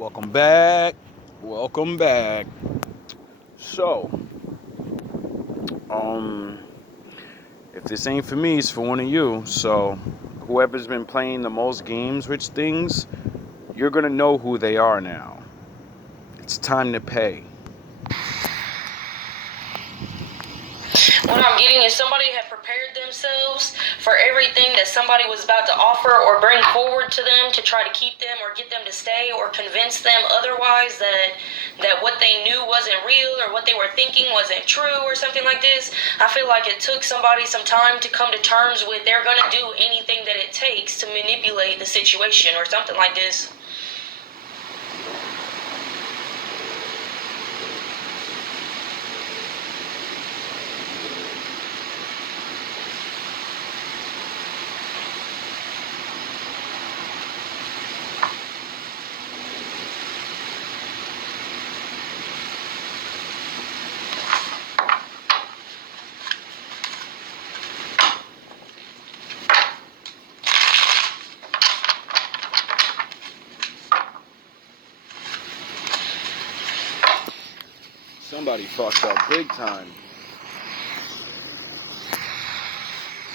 Welcome back. Welcome back. So, um, if this ain't for me, it's for one of you. So, whoever's been playing the most games with things, you're gonna know who they are now. It's time to pay. What I'm getting is somebody had prepared themselves for everything that somebody was about to offer or bring forward to them to try to keep them or get them to stay or convince them otherwise that what they knew wasn't real or what they were thinking wasn't true or something like this. I feel like it took somebody some time to come to terms with they're going to do anything that it takes to manipulate the situation or something like this. Somebody fucked up big time.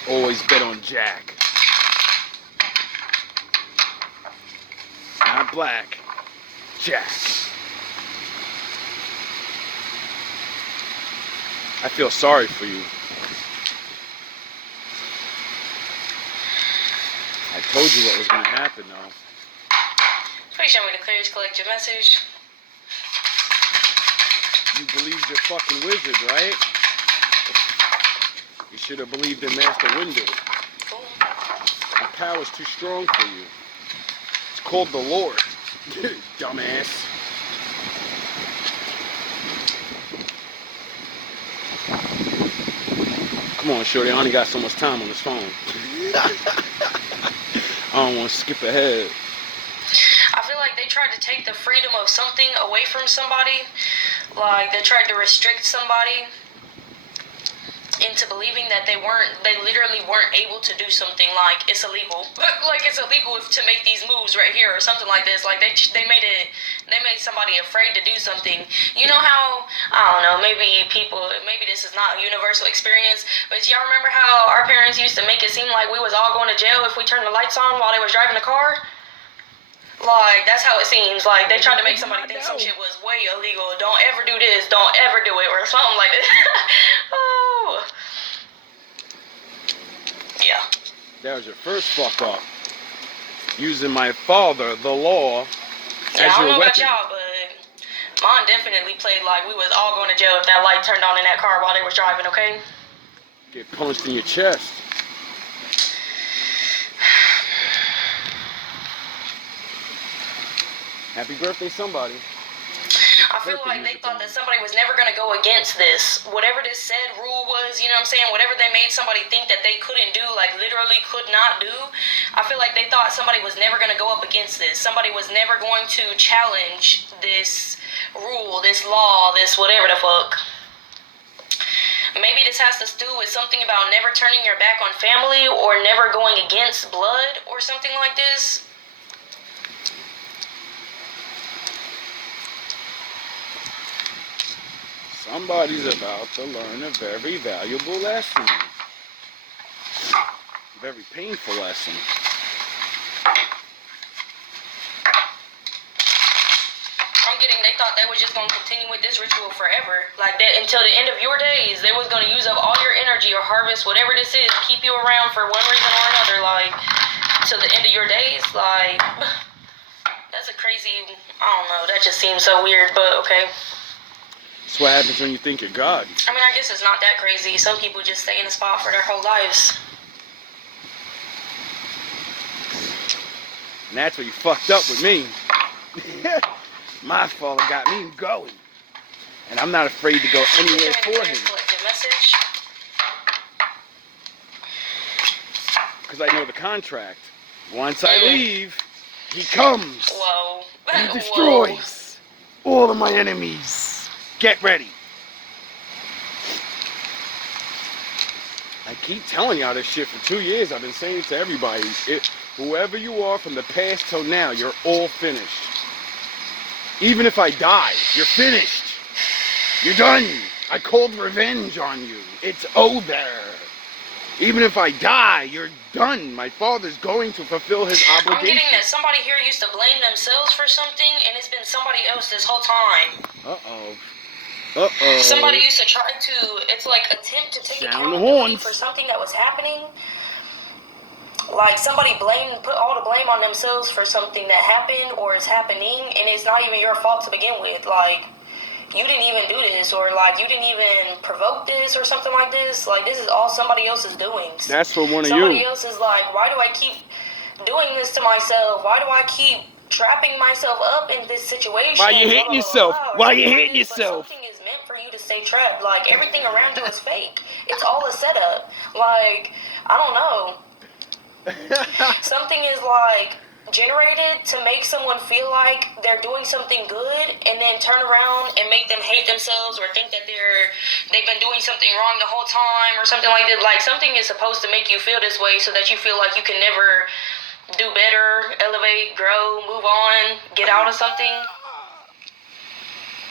Always bet on Jack. Not black. Jack. I feel sorry for you. I told you what was going to happen, though. Please show me the clearest collective message. You believed your fucking wizard, right? You should have believed in Master Window. Cool. My power's too strong for you. It's called the Lord. Dumbass. Come on, shorty. I only got so much time on this phone. I don't want to skip ahead. I feel like they tried to take the freedom of something away from somebody. Like, they tried to restrict somebody into believing that they literally weren't able to do something. Like, it's illegal. Like, it's illegal to make these moves right here or something like this. Like, they made somebody afraid to do something. You know how, I don't know, maybe this is not a universal experience, but y'all remember how our parents used to make it seem like we was all going to jail if we turned the lights on while they was driving the car? Like, that's how it seems. Like, they tried to make somebody think some shit was way illegal. Don't ever do this. Don't ever do it. Or something like that. Oh. Yeah. That was your first fuck up. Using my father, the law, Yeah, as I don't your know about weapon. y'all, but mine definitely played like we was all going to jail if that light turned on in that car while they was driving, okay? Get punched in your chest. Happy birthday, somebody. I feel like they thought that somebody was never going to go against this. Whatever this said rule was, you know what I'm saying? Whatever they made somebody think that they couldn't do, like literally could not do, I feel like they thought somebody was never going to go up against this. Somebody was never going to challenge this rule, this law, this whatever the fuck. Maybe this has to do with something about never turning your back on family or never going against blood or something like this. Somebody's about to learn a very valuable lesson. Very painful lesson. I'm getting, they thought they was just going to continue with this ritual forever. Like that until the end of your days. They was going to use up all your energy or harvest whatever this is, keep you around for one reason or another, like, till the end of your days. Like, that's a crazy, I don't know, that just seems so weird, but okay. That's what happens when you think you're God. I mean, I guess it's not that crazy. Some people just stay in a spot for their whole lives. And that's where you fucked up with me. My father got me going. And I'm not afraid to go anywhere for him. Because I know the contract. Once I leave, he comes. Whoa. He destroys all of my enemies. Get ready. I keep telling y'all this shit for 2 years. I've been saying it to everybody. Whoever you are from the past till now, you're all finished. Even if I die, you're finished. You're done. I called revenge on you. It's over. Even if I die, you're done. My father's going to fulfill his obligation. I'm getting that somebody here used to blame themselves for something, and it's been somebody else this whole time. Somebody used to try to, it's like attempt to take accountability for something that was happening. Like somebody put all the blame on themselves for something that happened or is happening, and it's not even your fault to begin with. Like, you didn't even do this, or like you didn't even provoke this or something like this. Like, this is all somebody else's doings. That's for one of somebody else is like, why do I keep doing this to myself? Why do I keep trapping myself up in this situation? Why you hitting yourself? Why you hitting yourself? Something is meant for you to stay trapped. Like, everything around you is fake. It's all a setup. Like, I don't know. Something is like generated to make someone feel like they're doing something good, and then turn around and make them hate themselves or think that they've been doing something wrong the whole time or something like that. Like, something is supposed to make you feel this way so that you feel like you can never do better, elevate, grow, move on, get out of something.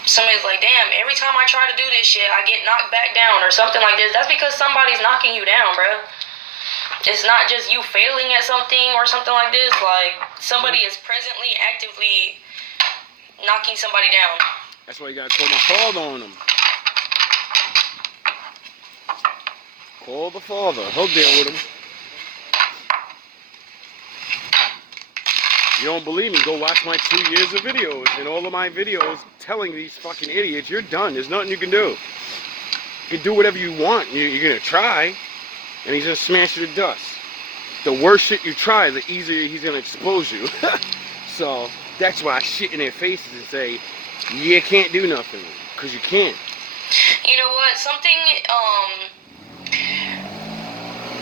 Somebody's like, damn, every time I try to do this shit, I get knocked back down or something like this. That's because somebody's knocking you down, bro. It's not just you failing at something or something like this. Like, somebody is presently, actively knocking somebody down. That's why you gotta call my father on them. Call the father. He'll deal with him. You don't believe me? Go watch my 2 years of videos and all of my videos telling these fucking idiots, you're done. There's nothing you can do. You can do whatever you want. You're gonna try. And he's gonna smash you to dust. The worse shit you try, the easier he's gonna expose you. So that's why I shit in their faces and say, you can't do nothing, because you can't. You know what?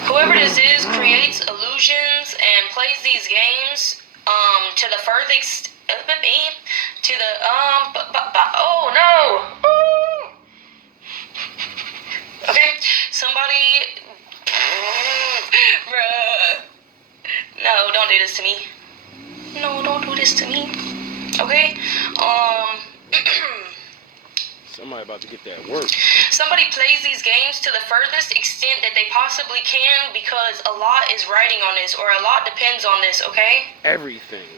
Whoever this is creates illusions and plays these games to the furthest, to the oh no. Okay, somebody. Bruh. No, don't do this to me. No, don't do this to me. Okay? Somebody about to get that work. Somebody plays these games to the furthest extent that they possibly can because a lot is riding on this, or a lot depends on this, okay? Everything.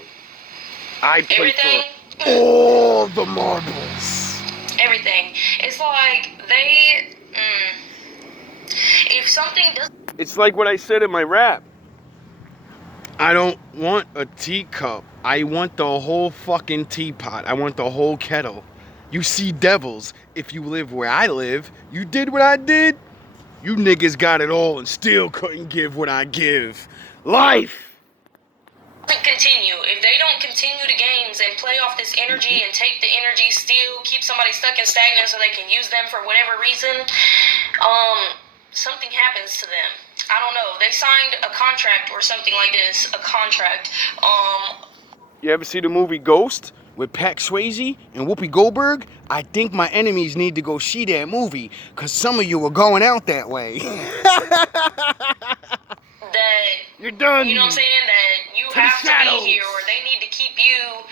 I play Everything? for all the marbles. Everything. It's like they... if something does... It's like what I said in my rap. I don't want a teacup. I want the whole fucking teapot. I want the whole kettle. You see devils. If you live where I live, you did what I did. You niggas got it all and still couldn't give what I give. Life! Continue. If they don't continue the games and play off this energy and take the energy, still keep somebody stuck and stagnant so they can use them for whatever reason, something happens to them. I don't know. They signed a contract or something like this. A contract. You ever see the movie Ghost with Pat Swayze and Whoopi Goldberg? I think my enemies need to go see that movie, because some of you are going out that way. That you're done. You know what I'm saying? That you have to be here, or they need to keep you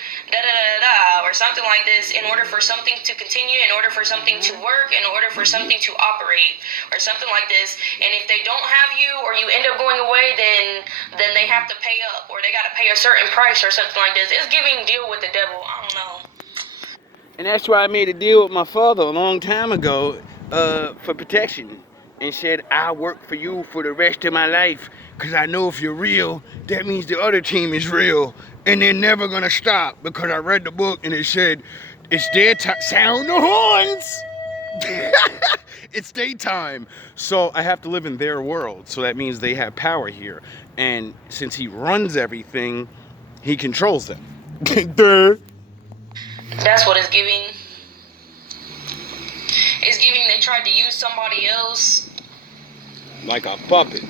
or something like this in order for something to continue, in order for something to work, in order for something to operate, or something like this. And if they don't have you, or you end up going away, then they have to pay up, or they got to pay a certain price or something like this. It's giving deal with the devil. I don't know. And that's why I made a deal with my father a long time ago for protection, and said, I'll work for you for the rest of my life, because I know if you're real, that means the other team is real, and they're never going to stop, because I read the book and it said, it's their time. Sound the horns! It's daytime. So I have to live in their world, so that means they have power here. And since he runs everything, he controls them. That's what it's giving. It's giving they tried to use somebody else like a puppet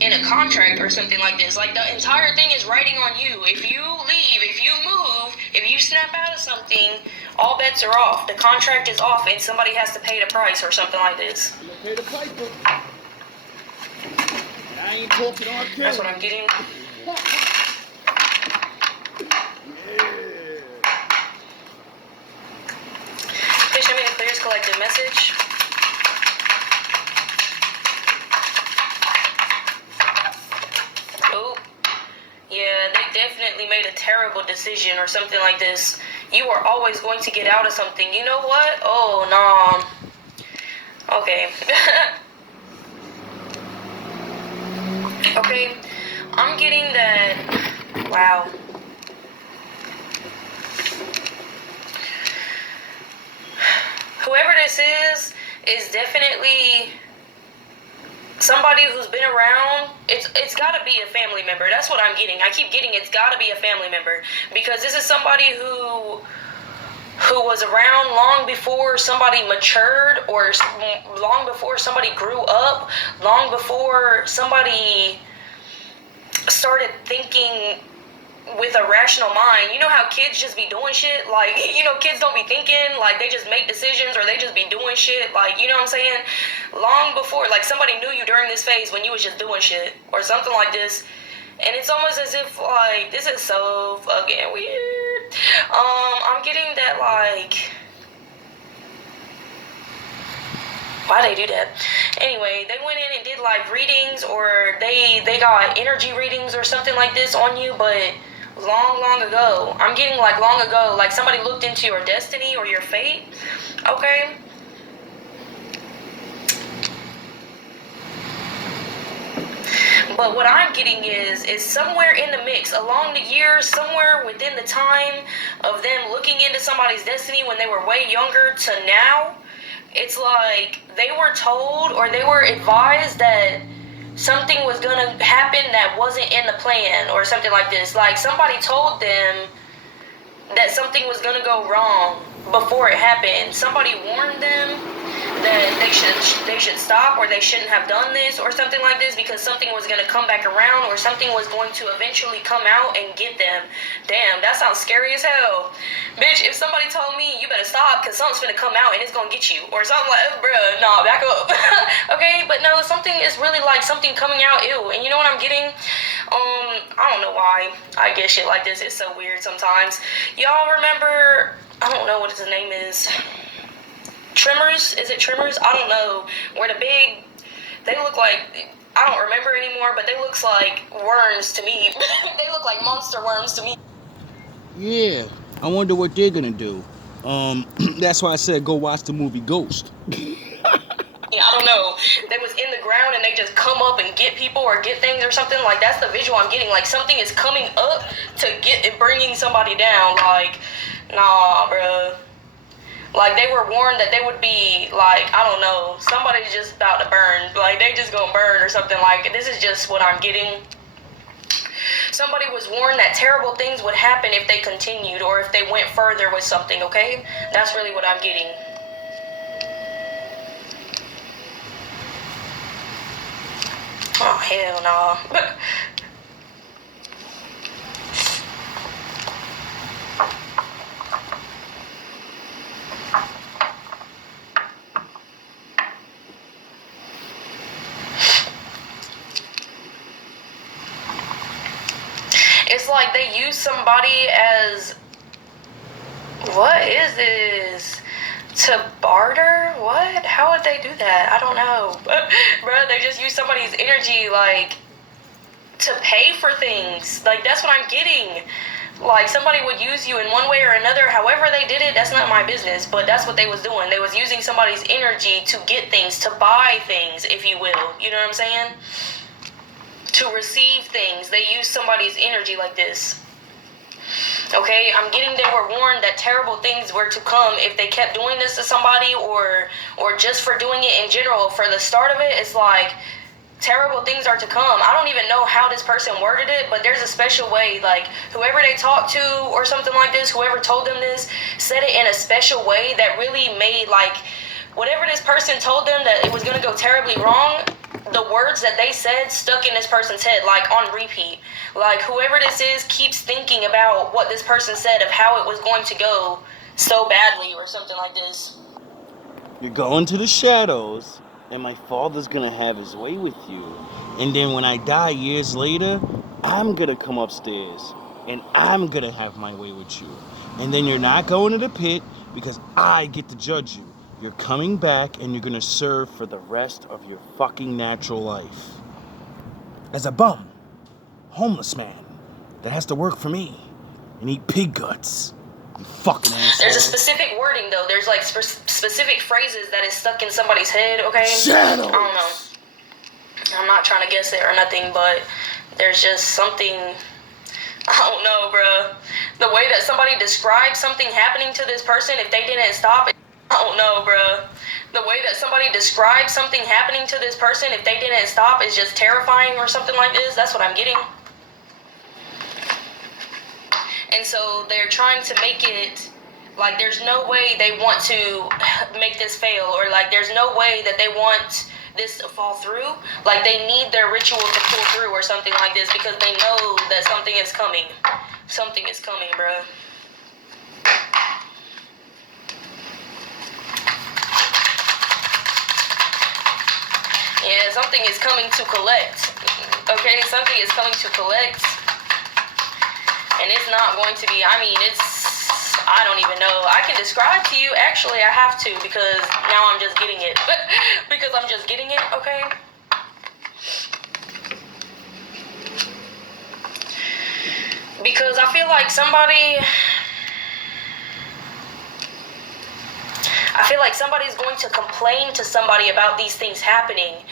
in a contract or something like this. Like, the entire thing is riding on you. If you leave, if you move, if you snap out of something, all bets are off. The contract is off and somebody has to pay the price or something like this. Pay the price. I ain't talking on camera. That's what I'm getting. collective message. Oh, yeah, they definitely made a terrible decision or something like this. You are always going to get out of something. You know what? Oh, no. Okay. Okay, I'm getting that. Wow. Whoever this is definitely somebody who's been around. It's got to be a family member. That's what I'm getting. I keep getting it's got to be a family member, because this is somebody who was around long before somebody matured, or long before somebody grew up, long before somebody started thinking with a rational mind. You know how kids just be doing shit? Like, you know, kids don't be thinking. Like, they just make decisions, or they just be doing shit. Like, you know what I'm saying? Long before, like, somebody knew you during this phase when you was just doing shit or something like this. And it's almost as if, like, this is so fucking weird. I'm getting that, like, why they do that? Anyway, they went in and did, like, readings, or they got energy readings or something like this on you, but long ago. I'm getting, like, long ago. Like, somebody looked into your destiny or your fate. Okay? But what I'm getting is somewhere in the mix, along the years, somewhere within the time of them looking into somebody's destiny when they were way younger to now, it's like they were told or they were advised that something was gonna happen that wasn't in the plan or something like this. Like, somebody told them that something was gonna go wrong before it happened. Somebody warned them that they should stop, or they shouldn't have done this or something like this, because something was gonna come back around, or something was going to eventually come out and get them. Damn, that sounds scary as hell. Bitch, if somebody told me you better stop because something's gonna come out and it's gonna get you or something like, bruh, nah, back up. Okay, but no, something is really like something coming out ill. And you know what I'm getting? I don't know why I get shit like this. It's so weird sometimes. Y'all remember, I don't know what his name is. Tremors? Is it Tremors? I don't know. Where the big, they look like, I don't remember anymore, but they looks like worms to me. They look like monster worms to me. Yeah, I wonder what they're gonna do. That's why I said go watch the movie Ghost. Yeah, I don't know. They was in the ground and they just come up and get people or get things or something. Like, that's the visual I'm getting. Like, something is coming up to get it, bringing somebody down. Like, nah, bruh. Like, they were warned that they would be, like, I don't know, somebody's just about to burn. Like, they just gonna burn or something. Like, this is just what I'm getting. Somebody was warned that terrible things would happen if they continued or if they went further with something, okay? That's really what I'm getting. Oh, hell no. It's like they use somebody as, what is this? To barter? What? How would they do that? I don't know. Bro, they just use somebody's energy, like, to pay for things. Like, that's what I'm getting. Like, somebody would use you in one way or another. However they did it, that's not my business. But that's what they was doing. They was using somebody's energy to get things, to buy things, if you will. You know what I'm saying? To receive things. They use somebody's energy like this. Okay, I'm getting they were warned that terrible things were to come if they kept doing this to somebody, or just for doing it in general. For the start of it, it's like terrible things are to come. I don't even know how this person worded it, but there's a special way. Like, whoever they talked to or something like this, whoever told them this, said it in a special way that really made, like, whatever this person told them that it was going to go terribly wrong, the words that they said stuck in this person's head, like, on repeat. Like, whoever this is keeps thinking about what this person said of how it was going to go so badly or something like this. You're going to the shadows, and my father's gonna have his way with you. And then when I die years later, I'm gonna come upstairs, and I'm gonna have my way with you. And then you're not going to the pit because I get to judge you. You're coming back and you're gonna serve for the rest of your fucking natural life. As a bum, homeless man that has to work for me and eat pig guts. You fucking asshole. There's a specific wording though. There's like specific phrases that is stuck in somebody's head, okay? Shadows! I don't know. I'm not trying to guess it or nothing, but there's just something, I don't know, bruh. The way that somebody describes something happening to this person if they didn't stop it, I don't know, bruh. The way that somebody describes something happening to this person if they didn't stop is just terrifying or something like this. That's what I'm getting. And so they're trying to make it like there's no way they want to make this fail, or like there's no way that they want this to fall through. Like they need their ritual to pull through or something like this because they know that something is coming. Something is coming, bruh. Yeah, something is coming to collect. Okay, something is coming to collect. And it's not going to be, I don't even know. I can describe to you. Actually, I have to because now I'm just getting it. Because I'm just getting it, okay? Because I feel like somebody's going to complain to somebody about these things happening.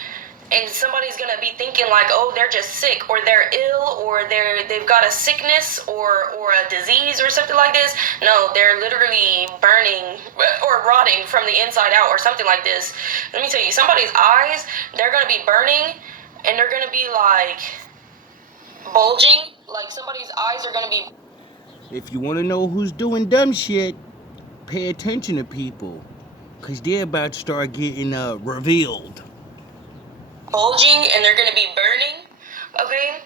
And somebody's going to be thinking like, oh, they're just sick, or they're ill, or they've got a sickness or a disease or something like this. No, they're literally burning or rotting from the inside out or something like this. Let me tell you, somebody's eyes, they're going to be burning and they're going to be like bulging. Like somebody's eyes are going to be... If you want to know who's doing dumb shit, pay attention to people. Because they're about to start getting revealed. bulging and they're going to be burning, okay?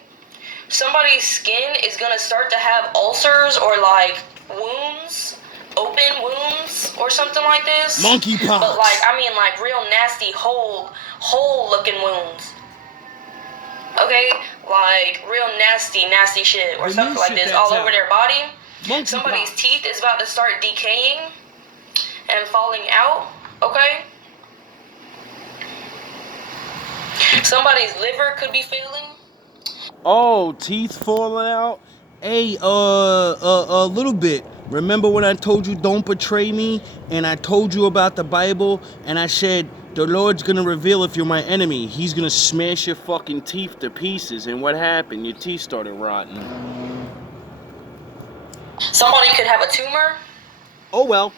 Somebody's skin is going to start to have ulcers or like wounds, open wounds or something like this. Monkeypox. But like, like real nasty hole looking wounds. Okay? Like real nasty shit or something like this all over their body. Somebody's teeth is about to start decaying and falling out, okay? Somebody's liver could be failing. Oh, teeth falling out? Hey, a little bit. Remember when I told you don't betray me? And I told you about the Bible? And I said, the Lord's gonna reveal if you're my enemy. He's gonna smash your fucking teeth to pieces. And what happened? Your teeth started rotting. Somebody could have a tumor. Oh, well.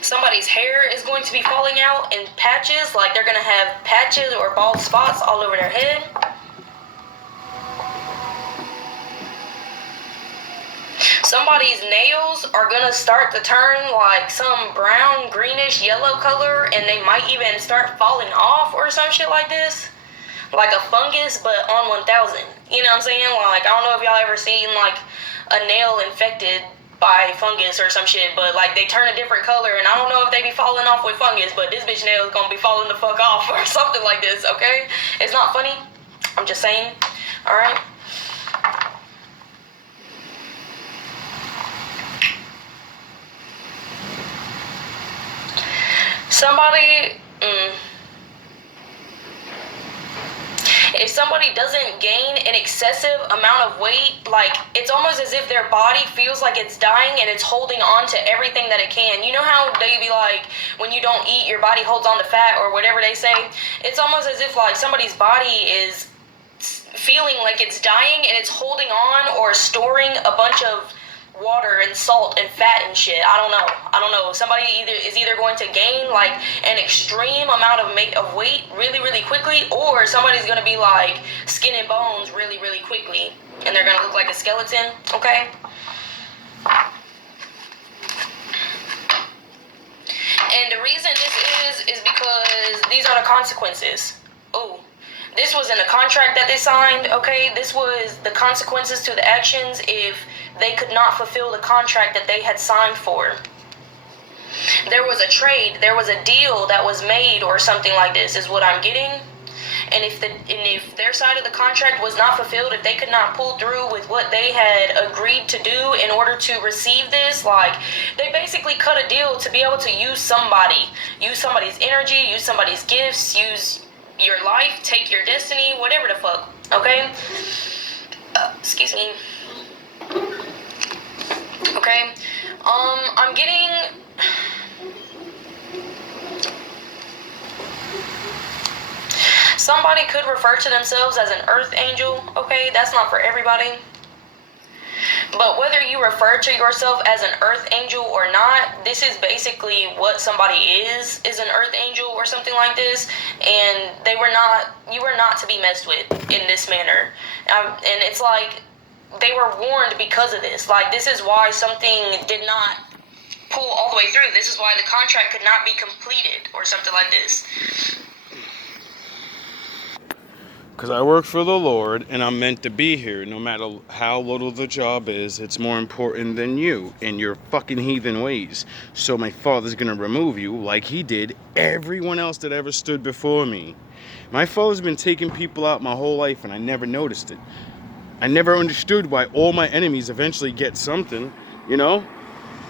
Somebody's hair is going to be falling out in patches, like they're going to have patches or bald spots all over their head. Somebody's nails are going to start to turn like some brown, greenish, yellow color, and they might even start falling off or some shit like this. Like a fungus, but on 1000. You know what I'm saying? Like, I don't know if y'all ever seen like a nail infected by fungus or some shit, but like they turn a different color, and I don't know if they be falling off with fungus, but this bitch nail is gonna be falling the fuck off or something like this, okay? It's not funny. I'm just saying. Alright? If somebody doesn't gain an excessive amount of weight, like it's almost as if their body feels like it's dying and it's holding on to everything that it can. You know how they be like, when you don't eat, your body holds on to fat or whatever they say? It's almost as if like somebody's body is feeling like it's dying and it's holding on or storing a bunch of water and salt and fat and shit. I don't know. Somebody is either going to gain like an extreme amount of weight really quickly, or somebody's going to be like skin and bones really quickly, and they're going to look like a skeleton, okay? And the reason this is because these are the consequences. Oh, this was in the contract that they signed, okay? This was the consequences to the actions if they could not fulfill the contract that they had signed for. There was a trade, there was a deal that was made or something like this is what I'm getting. And if their side of the contract was not fulfilled, if they could not pull through with what they had agreed to do in order to receive this, like, they basically cut a deal to be able to use somebody's energy, use somebody's gifts, use your life, take your destiny, whatever the fuck. Okay? Excuse me. Okay? I'm getting... Somebody could refer to themselves as an earth angel, okay? That's not for everybody. But whether you refer to yourself as an earth angel or not, this is basically what somebody is an earth angel or something like this. And you were not to be messed with in this manner. And it's like, they were warned because of this. Like, this is why something did not pull all the way through. This is why the contract could not be completed or something like this. Because I work for the Lord, and I'm meant to be here. No matter how little the job is, it's more important than you and your fucking heathen ways. So my Father's going to remove you like he did everyone else that ever stood before me. My Father's been taking people out my whole life, and I never noticed it. I never understood why all my enemies eventually get something, you know?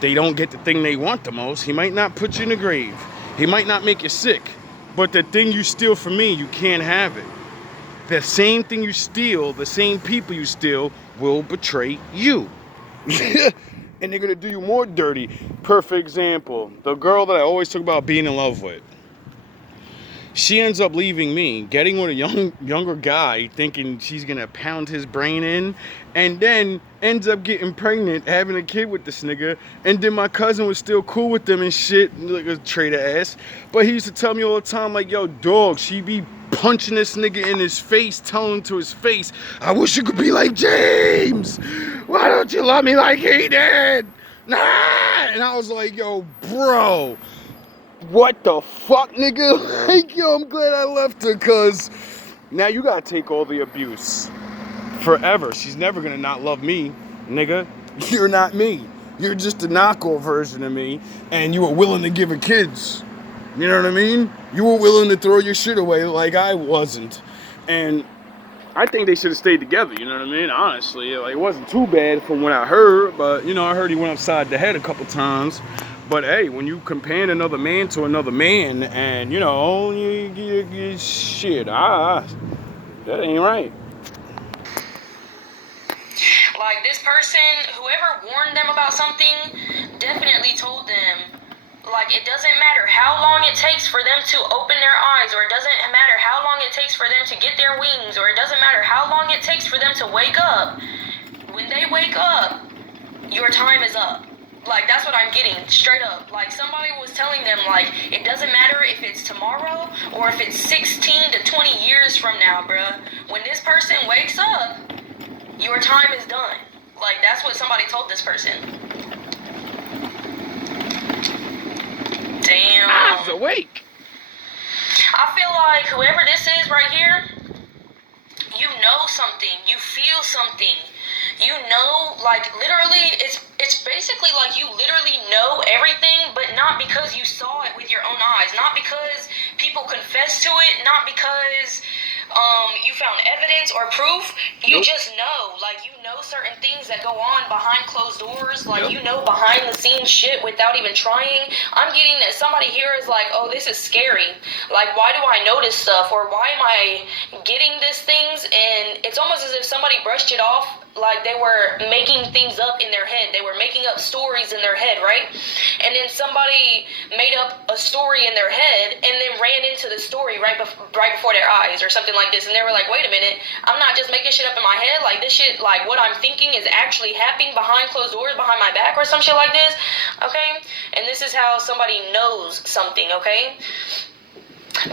They don't get the thing they want the most. He might not put you in the grave. He might not make you sick. But the thing you steal from me, you can't have it. The same thing you steal, the same people you steal will betray you. And they're going to do you more dirty. Perfect example. The girl that I always talk about being in love with. She ends up leaving me, getting with a younger guy, thinking she's going to pound his brain in, and then ends up getting pregnant, having a kid with this nigga, and then my cousin was still cool with them and shit, like a traitor ass, but he used to tell me all the time, like, yo, dog, she be punching this nigga in his face, telling him to his face, I wish you could be like James, why don't you love me like he did, nah, and I was like, yo, bro, what the fuck, nigga? Like, yo, I'm glad I left her, cause now you gotta take all the abuse forever. She's never gonna not love me, nigga. You're not me. You're just a knockoff version of me, and you were willing to give her kids. You know what I mean? You were willing to throw your shit away like I wasn't. And I think they should have stayed together, you know what I mean? Honestly, like, it wasn't too bad from what I heard, but, you know, I heard he went upside the head a couple times. But hey, when you compare another man to another man, and you know, you shit, that ain't right. Like, this person, whoever warned them about something, definitely told them, like, it doesn't matter how long it takes for them to open their eyes, or it doesn't matter how long it takes for them to get their wings, or it doesn't matter how long it takes for them to wake up. When they wake up, your time is up. Like, that's what I'm getting, straight up. Like, somebody was telling them, like, it doesn't matter if it's tomorrow or if it's 16 to 20 years from now, bruh. When this person wakes up, your time is done. Like, that's what somebody told this person. Damn. I was awake. I feel like whoever this is right here, you know something. You feel something. You know, like, literally, it's basically like you literally know everything, but not because you saw it with your own eyes, not because people confess to it, not because you found evidence or proof. You just know, like, you know certain things that go on behind closed doors, like, you know behind the scenes shit without even trying. I'm getting that somebody here is like, oh, this is scary. Like, why do I know this stuff, or why am I getting these things? And it's almost as if somebody brushed it off, like they were making things up in their head. They were making up stories in their head, right? And then somebody made up a story in their head and then ran into the story right before their eyes or something like this. And they were like, wait a minute, I'm not just making shit up in my head. Like, this shit, like, what I'm thinking is actually happening behind closed doors, behind my back or some shit like this, okay? And this is how somebody knows something, okay?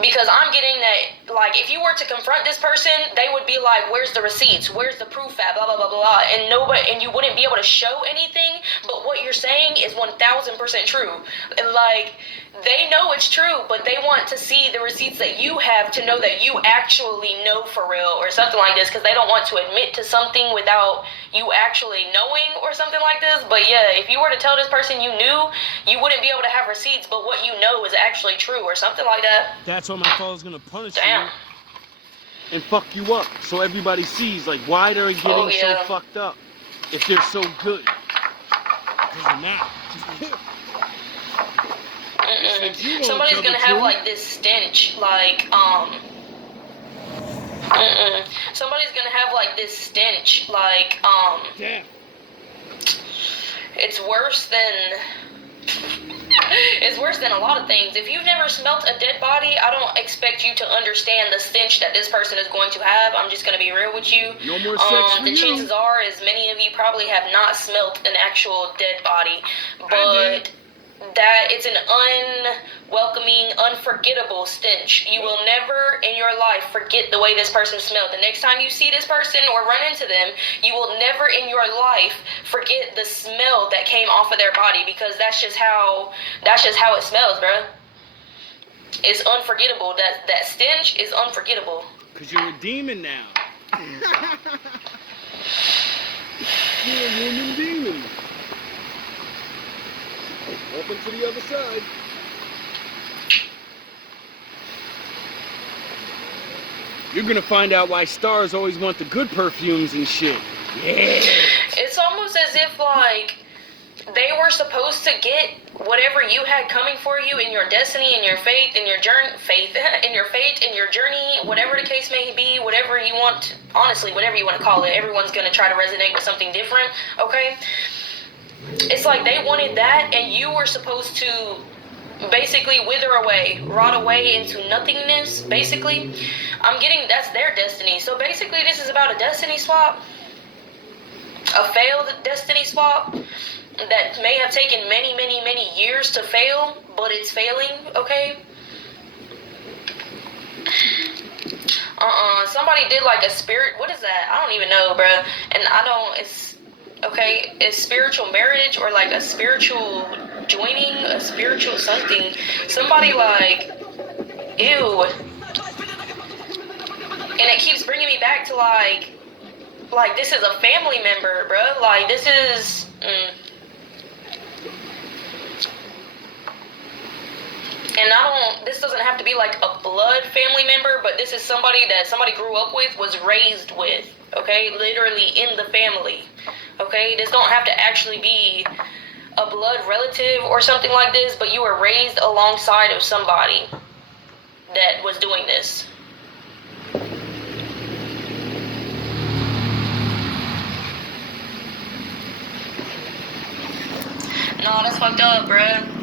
Because I'm getting that, like, if you were to confront this person, they would be like, where's the receipts? Where's the proof at? Blah, blah, blah, blah. And you wouldn't be able to show anything, but what you're saying is 1000% true. And, like, they know it's true, but they want to see the receipts that you have to know that you actually know for real or something like this, because they don't want to admit to something without you actually knowing or something like this. But yeah, if you were to tell this person you knew, you wouldn't be able to have receipts, but what you know is actually true or something like that. That's why my father's gonna punish Damn. you. and fuck you up. So everybody sees, like, why they're getting so fucked up if they're so good. Because they're not. Somebody's gonna have like this stench, like somebody's gonna have like this stench, like Yeah. It's worse than it's worse than a lot of things. If you've never smelt a dead body, I don't expect you to understand the stench that this person is going to have. I'm just gonna be real with you. No more sex for the you. chances are, as many of you probably have not smelt an actual dead body, but that it's an unwelcoming, unforgettable stench. You will never in your life forget the way this person smelled. The next time you see this person or run into them, you will never in your life forget the smell that came off of their body, because that's just how it smells, bro. It's unforgettable. That stench is unforgettable. Cause you're a demon now. You're a human demon. Welcome to the other side. You're gonna find out why stars always want the good perfumes and shit. Yeah. It's almost as if like they were supposed to get whatever you had coming for you in your destiny, in your faith, in your journey, in your journey, whatever the case may be, whatever you want, honestly, whatever you want to call it. Everyone's gonna try to resonate with something different, okay? It's like they wanted that, and you were supposed to basically wither away, rot away into nothingness, basically. I'm getting that's their destiny. So basically this is about a destiny swap, a failed destiny swap that may have taken many, many, many years to fail, but it's failing, okay? Somebody did like a spirit, what is that? I don't even know, bruh. And it's spiritual marriage, or like a spiritual joining, a spiritual something. Somebody like, ew. And it keeps bringing me back to like this is a family member, bruh. Like this is, And this doesn't have to be like a blood family member, but this is somebody that somebody grew up with, was raised with, okay? Literally in the family, okay? This don't have to actually be a blood relative or something like this, but you were raised alongside of somebody that was doing this. Nah, that's fucked up, bruh.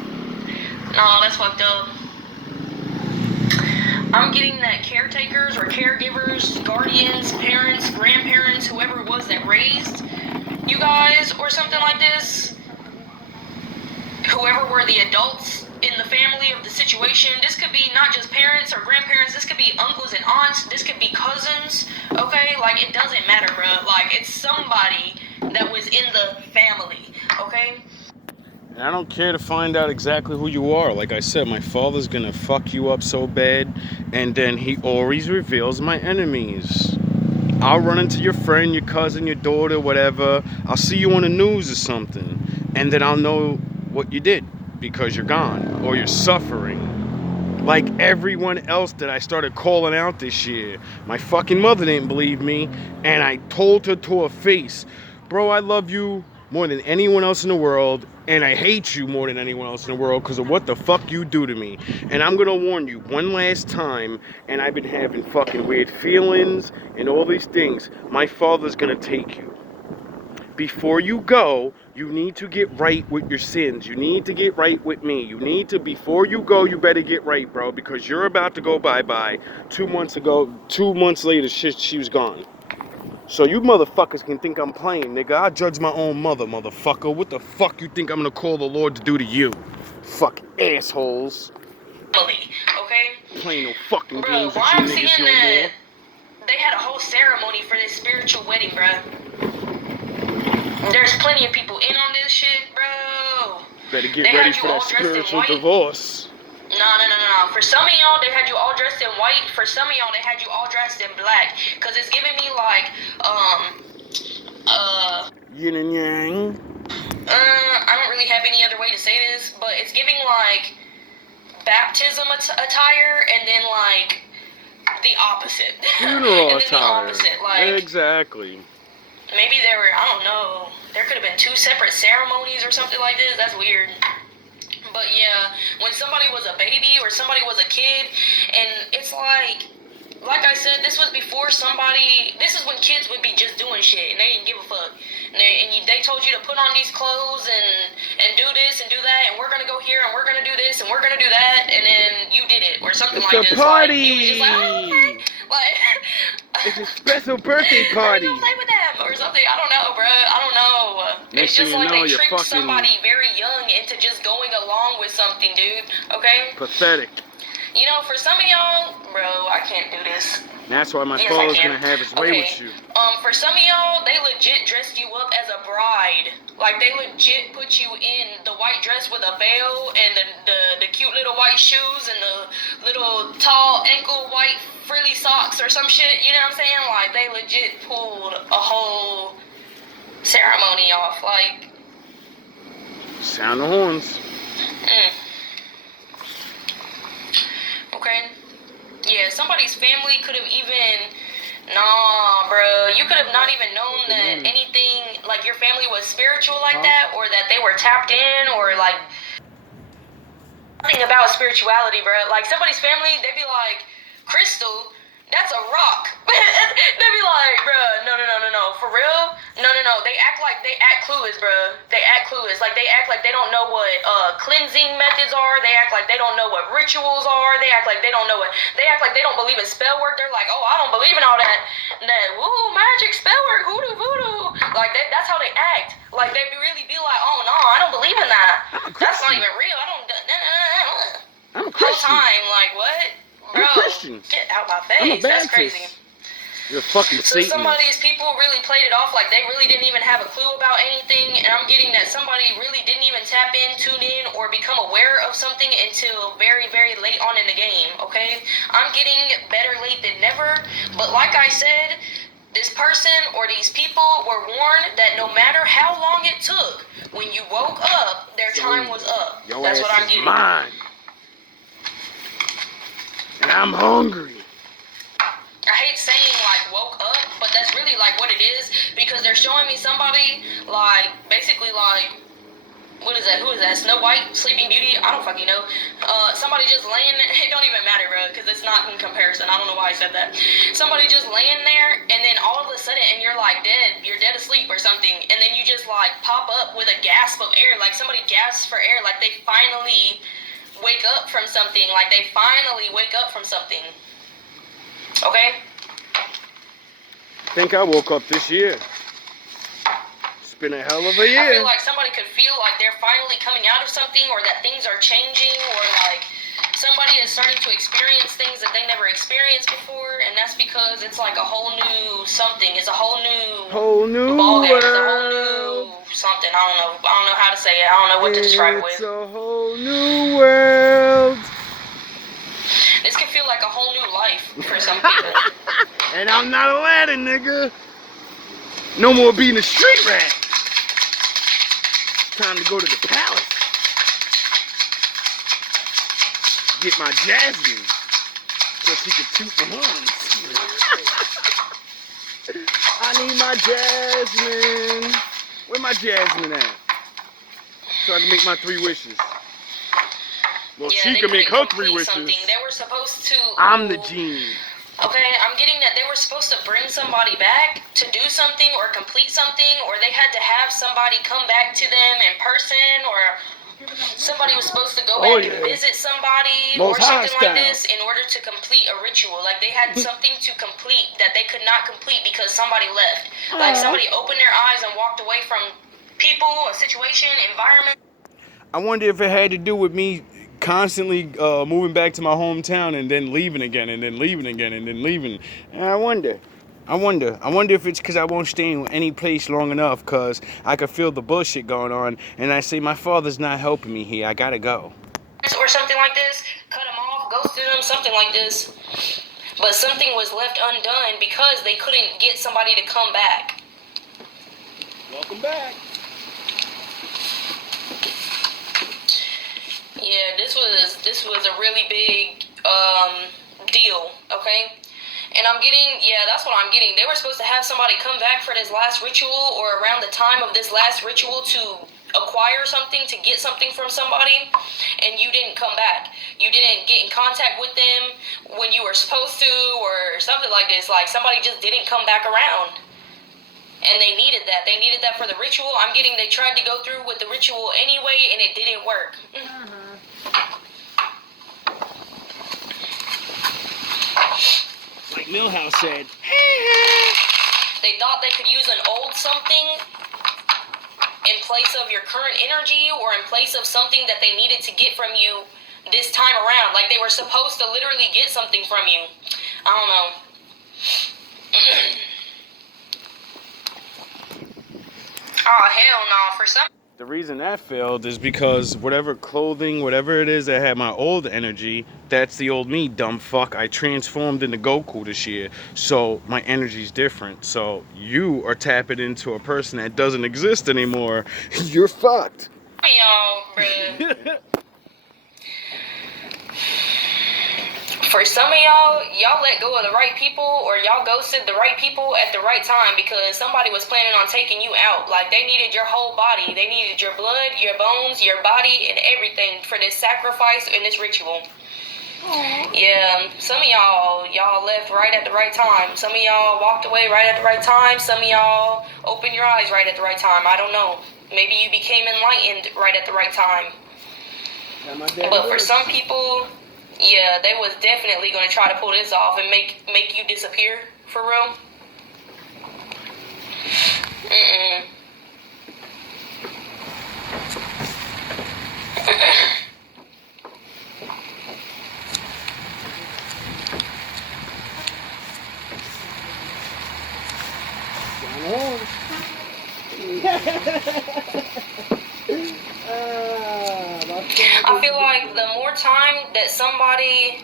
Nah, that's fucked up. I'm getting that caretakers or caregivers, guardians, parents, grandparents, whoever it was that raised you guys or something like this, whoever were the adults in the family of the situation. This could be not just parents or grandparents, this could be uncles and aunts, this could be cousins, okay? Like, it doesn't matter, bro. Like, it's somebody that was in the family, okay? And I don't care to find out exactly who you are. Like I said, my father's gonna fuck you up so bad, and then he always reveals my enemies. I'll run into your friend, your cousin, your daughter, whatever. I'll see you on the news or something, and then I'll know what you did because you're gone or you're suffering. Like everyone else that I started calling out this year. My fucking mother didn't believe me, and I told her to her face, bro, I love you more than anyone else in the world, and I hate you more than anyone else in the world because of what the fuck you do to me. And I'm gonna warn you one last time, and I've been having fucking weird feelings and all these things. My father's gonna take you. Before you go, you need to get right with your sins. You need to get right with me. Before you go, you better get right, bro, because you're about to go bye-bye. 2 months later, she was gone. So you motherfuckers can think I'm playing, nigga. I judge my own mother, motherfucker. What the fuck you think I'm gonna call the Lord to do to you? Fucking assholes. Okay? Playing no fucking bro, games with why you I'm niggas seeing no that more. They had a whole ceremony for this spiritual wedding, bro. There's plenty of people in on this shit, bro. Better get ready for that spiritual divorce. No. For some of y'all, they had you all dressed in white. For some of y'all, they had you all dressed in black. Because it's giving me like, yin and yang. I don't really have any other way to say this, but it's giving like baptism attire, and then like the opposite. Funeral And then the attire. opposite, like Exactly. maybe there were, I don't know, there could have been 2 separate ceremonies or something like this. That's weird. But yeah, when somebody was a baby or somebody was a kid, and it's like I said, this was before this is when kids would be just doing shit and they didn't give a fuck. They told you to put on these clothes and do this and do that, and we're gonna go here and we're gonna do this and we're gonna do that, and then you did it or something It's like a this. party. Like, you was just like, oh, okay. Like, it's a special birthday party. Let me go play with them or something. I don't know, bro. I don't know. Next it's just thing you like know, they you're tricked fucking somebody very young into just going along with something, dude. Okay? pathetic. You know, for some of y'all, bro, I can't do this. And that's why my Yes, father's I can. gonna have his way with you. For some of y'all, they legit dressed you up as a bride. Like, they legit put you in the white dress with a veil and the cute little white shoes and the little tall ankle white frilly socks or some shit. You know what I'm saying? Like, they legit pulled a whole ceremony off. Like, Sound the horns. Okay? Yeah, somebody's family could have even... Nah, bro. You could have not even known that anything, like, your family was spiritual like that, or that they were tapped in, or, like... Nothing about spirituality, bro. Like, somebody's family, they'd be like, Crystal, that's a rock. They'd be like, bro, no. For real? No. They act clueless, bro. They act clueless. Like, they act like they don't know what cleansing methods are. They act like they don't know what rituals are. They act like they don't know what... They act like they don't believe in spell work. They're like, oh, I don't believe in all that woo, magic, spell work, hoodoo, voodoo. Like, that's how they act. Like, they really be like, oh, no, I don't believe in that. That's not even real. I don't... I'm a Whole Christian. time, like, what? Bro, I'm a Christian. Get out my I'm a face. That's Baptist. crazy. You're a fucking So Satanist. some of these people really played it off like they really didn't even have a clue about anything, and I'm getting that somebody really didn't even tap in, tune in, or become aware of something until very, very late on in the game, okay? I'm getting better late than never, but like I said, this person or these people were warned that no matter how long it took, when you woke up, their time was up. That's what I'm getting. Mine. And I'm hungry. I hate saying, like, woke up, but that's really, like, what it is, because they're showing me somebody, like, basically, like, what is that? Who is that? Snow White? Sleeping Beauty? I don't fucking know. Somebody just laying there. It don't even matter, bro, because it's not in comparison. I don't know why I said that. Somebody just laying there, and then all of a sudden, and you're, like, dead. You're dead asleep or something, and then you just, like, pop up with a gasp of air. Like, somebody gasps for air. Like, they finally wake up from something. Okay? I think I woke up this year. It's been a hell of a year. I feel like somebody could feel like they're finally coming out of something, or that things are changing, or like somebody is starting to experience things that they never experienced before, and that's because it's like a whole new something. It's a whole new ballgame. It's a whole new something. I don't know how to say it. I don't know what to describe it with. It's a whole new world. This can feel like a whole new life for some people. And I'm not Aladdin, nigga. No more being a street rat. It's time to go to the palace. Get my Jasmine so she can toot my horns. I need my Jasmine. Where my Jasmine at? So I can make my 3 wishes. Well, Yeah, she they can make her 3 complete wishes. something. They were supposed to... I'm the genie. Okay, I'm getting that they were supposed to bring somebody back to do something or complete something, or they had to have somebody come back to them in person, or somebody was supposed to go back and visit somebody or something like this in order to complete a ritual. Like, they had something to complete that they could not complete because somebody left. Like, somebody opened their eyes and walked away from people, a situation, environment. I wonder if it had to do with me constantly moving back to my hometown and then leaving again and then leaving again and then leaving. And I wonder if it's because I won't stay in any place long enough, because I could feel the bullshit going on, and I say, my father's not helping me here, I gotta go. Or something like this, cut them off, ghosted them, something like this. But something was left undone because they couldn't get somebody to come back. Welcome back. Yeah, this was a really big deal, okay? And I'm getting, yeah, that's what I'm getting. They were supposed to have somebody come back for this last ritual or around the time of this last ritual to acquire something, to get something from somebody, and you didn't come back. You didn't get in contact with them when you were supposed to or something like this. Like somebody just didn't come back around. And they needed that. They needed that for the ritual. I'm getting they tried to go through with the ritual anyway, and it didn't work. Like Millhouse said, they thought they could use an old something in place of your current energy or in place of something that they needed to get from you this time around. Like they were supposed to literally get something from you. I don't know. Oh, hell no. For some... the reason that failed is because whatever clothing, whatever it is that had my old energy, that's the old me, dumb fuck. I transformed into Goku this year, so my energy's different. So you are tapping into a person that doesn't exist anymore. You're fucked. Y'all, bruh. For some of y'all let go of the right people, or y'all ghosted the right people at the right time because somebody was planning on taking you out. Like they needed your whole body. They needed your blood, your bones, your body, and everything for this sacrifice and this ritual. Aww. Yeah, some of y'all left right at the right time. Some of y'all walked away right at the right time. Some of y'all opened your eyes right at the right time. I don't know. Maybe you became enlightened right at the right time. But for some people, yeah, they was definitely going to try to pull this off and make you disappear for real. I feel like the more time that somebody...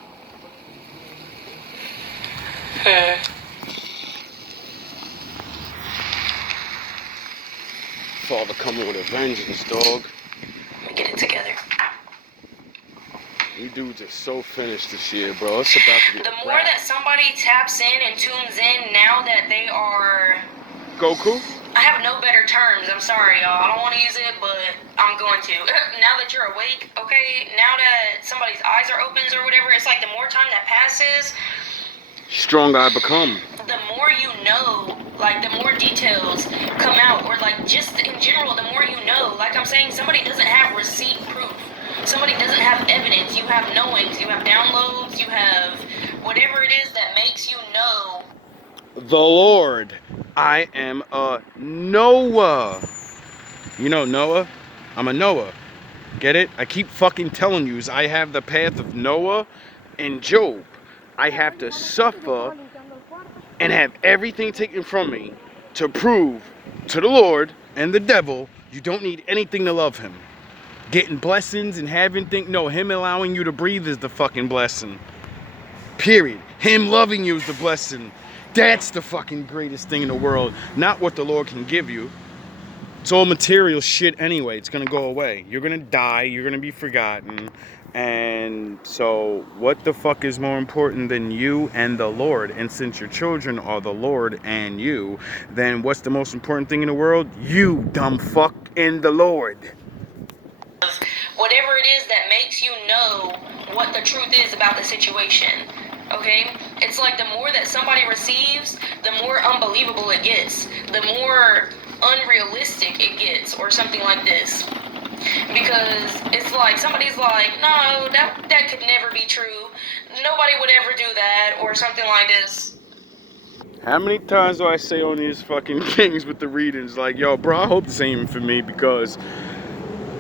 Father coming with a vengeance, dog. Let me get it together. You dudes are so finished this year, bro. It's about to get the more that somebody taps in and tunes in now that they are... Goku? I have no better terms. I'm sorry, y'all. I don't want to use it, but I'm going to. Now that you're awake, okay? Now that somebody's eyes are open or whatever, it's like the more time that passes... stronger I become. The more you know, like the more details come out, or like just in general, the more you know. Like I'm saying, somebody doesn't have receipt proof. Somebody doesn't have evidence. You have knowings, you have downloads, you have whatever it is that makes you know. The Lord. I am a Noah. You know Noah? I'm a Noah. Get it? I keep fucking telling you, I have the path of Noah and Job. I have to suffer and have everything taken from me to prove to the Lord and the devil you don't need anything to love him. Getting blessings and having things, no, him allowing you to breathe is the fucking blessing. Period. Him loving you is the blessing. That's the fucking greatest thing in the world. Not what the Lord can give you. It's all material shit anyway. It's gonna go away. You're gonna die. You're gonna be forgotten. And so what the fuck is more important than you and the Lord? And since your children are the Lord and you, then what's the most important thing in the world? You, dumb fuck, and the Lord. Whatever it is that makes you know what the truth is about the situation. Okay? It's like the more that somebody receives, the more unbelievable it gets. The more unrealistic it gets, or something like this. Because it's like somebody's like, no, that could never be true. Nobody would ever do that, or something like this. How many times do I say on these fucking things with the readings, like, yo, bro, I hope this ain't even for me, because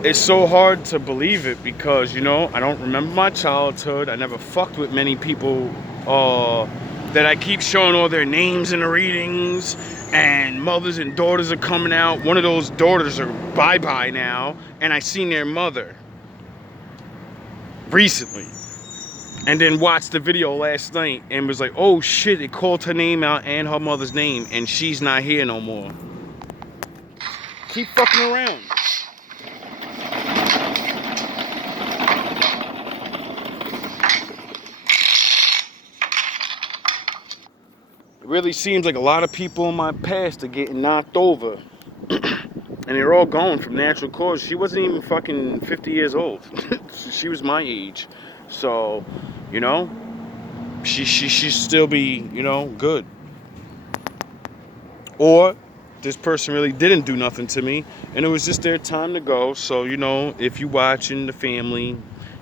it's so hard to believe it, because, you know, I don't remember my childhood. I never fucked with many people that I keep showing all their names in the readings, and mothers and daughters are coming out. One of those daughters are bye-bye now, and I seen their mother recently. And then watched the video last night and was like, oh shit, it called her name out and her mother's name, and she's not here no more. Keep fucking around. really seems like a lot of people in my past are getting knocked over. And they're all gone from natural causes. She wasn't even fucking 50 years old. She was my age. So, you know, she still be, you know, good. Or this person really didn't do nothing to me and it was just their time to go. So, you know, if you watching the family,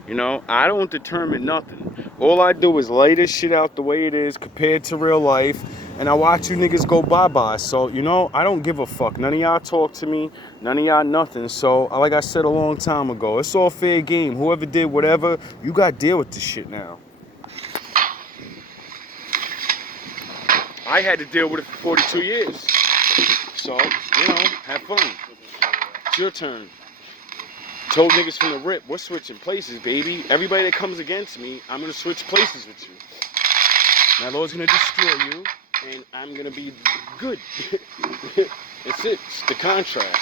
you know, I don't determine nothing. All I do is lay this shit out the way it is compared to real life, and I watch you niggas go bye-bye. So, you know, I don't give a fuck. None of y'all talk to me, none of y'all nothing. So, like I said a long time ago, it's all fair game. Whoever did whatever, you gotta deal with this shit now. I had to deal with it for 42 years. So, you know, have fun. It's your turn. Told niggas from the rip, we're switching places, baby. Everybody that comes against me, I'm gonna switch places with you. My Lord's gonna destroy you, and I'm gonna be good. That's it. It's the contract.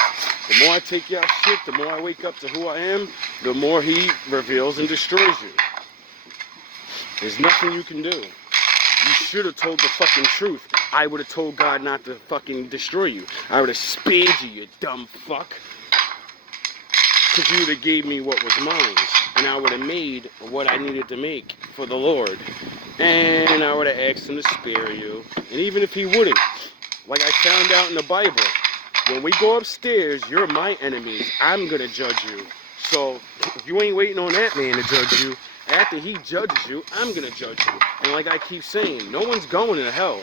The more I take y'all shit, the more I wake up to who I am, the more he reveals and destroys you. There's nothing you can do. You should have told the fucking truth. I would have told God not to fucking destroy you. I would have spared you, you dumb fuck. Because you would have gave me what was mine. And I would have made what I needed to make for the Lord. And I would have asked him to spare you. And even if he wouldn't, like I found out in the Bible, when we go upstairs, you're my enemies. I'm going to judge you. So if you ain't waiting on that man to judge you, after he judges you, I'm going to judge you. And like I keep saying, no one's going to hell.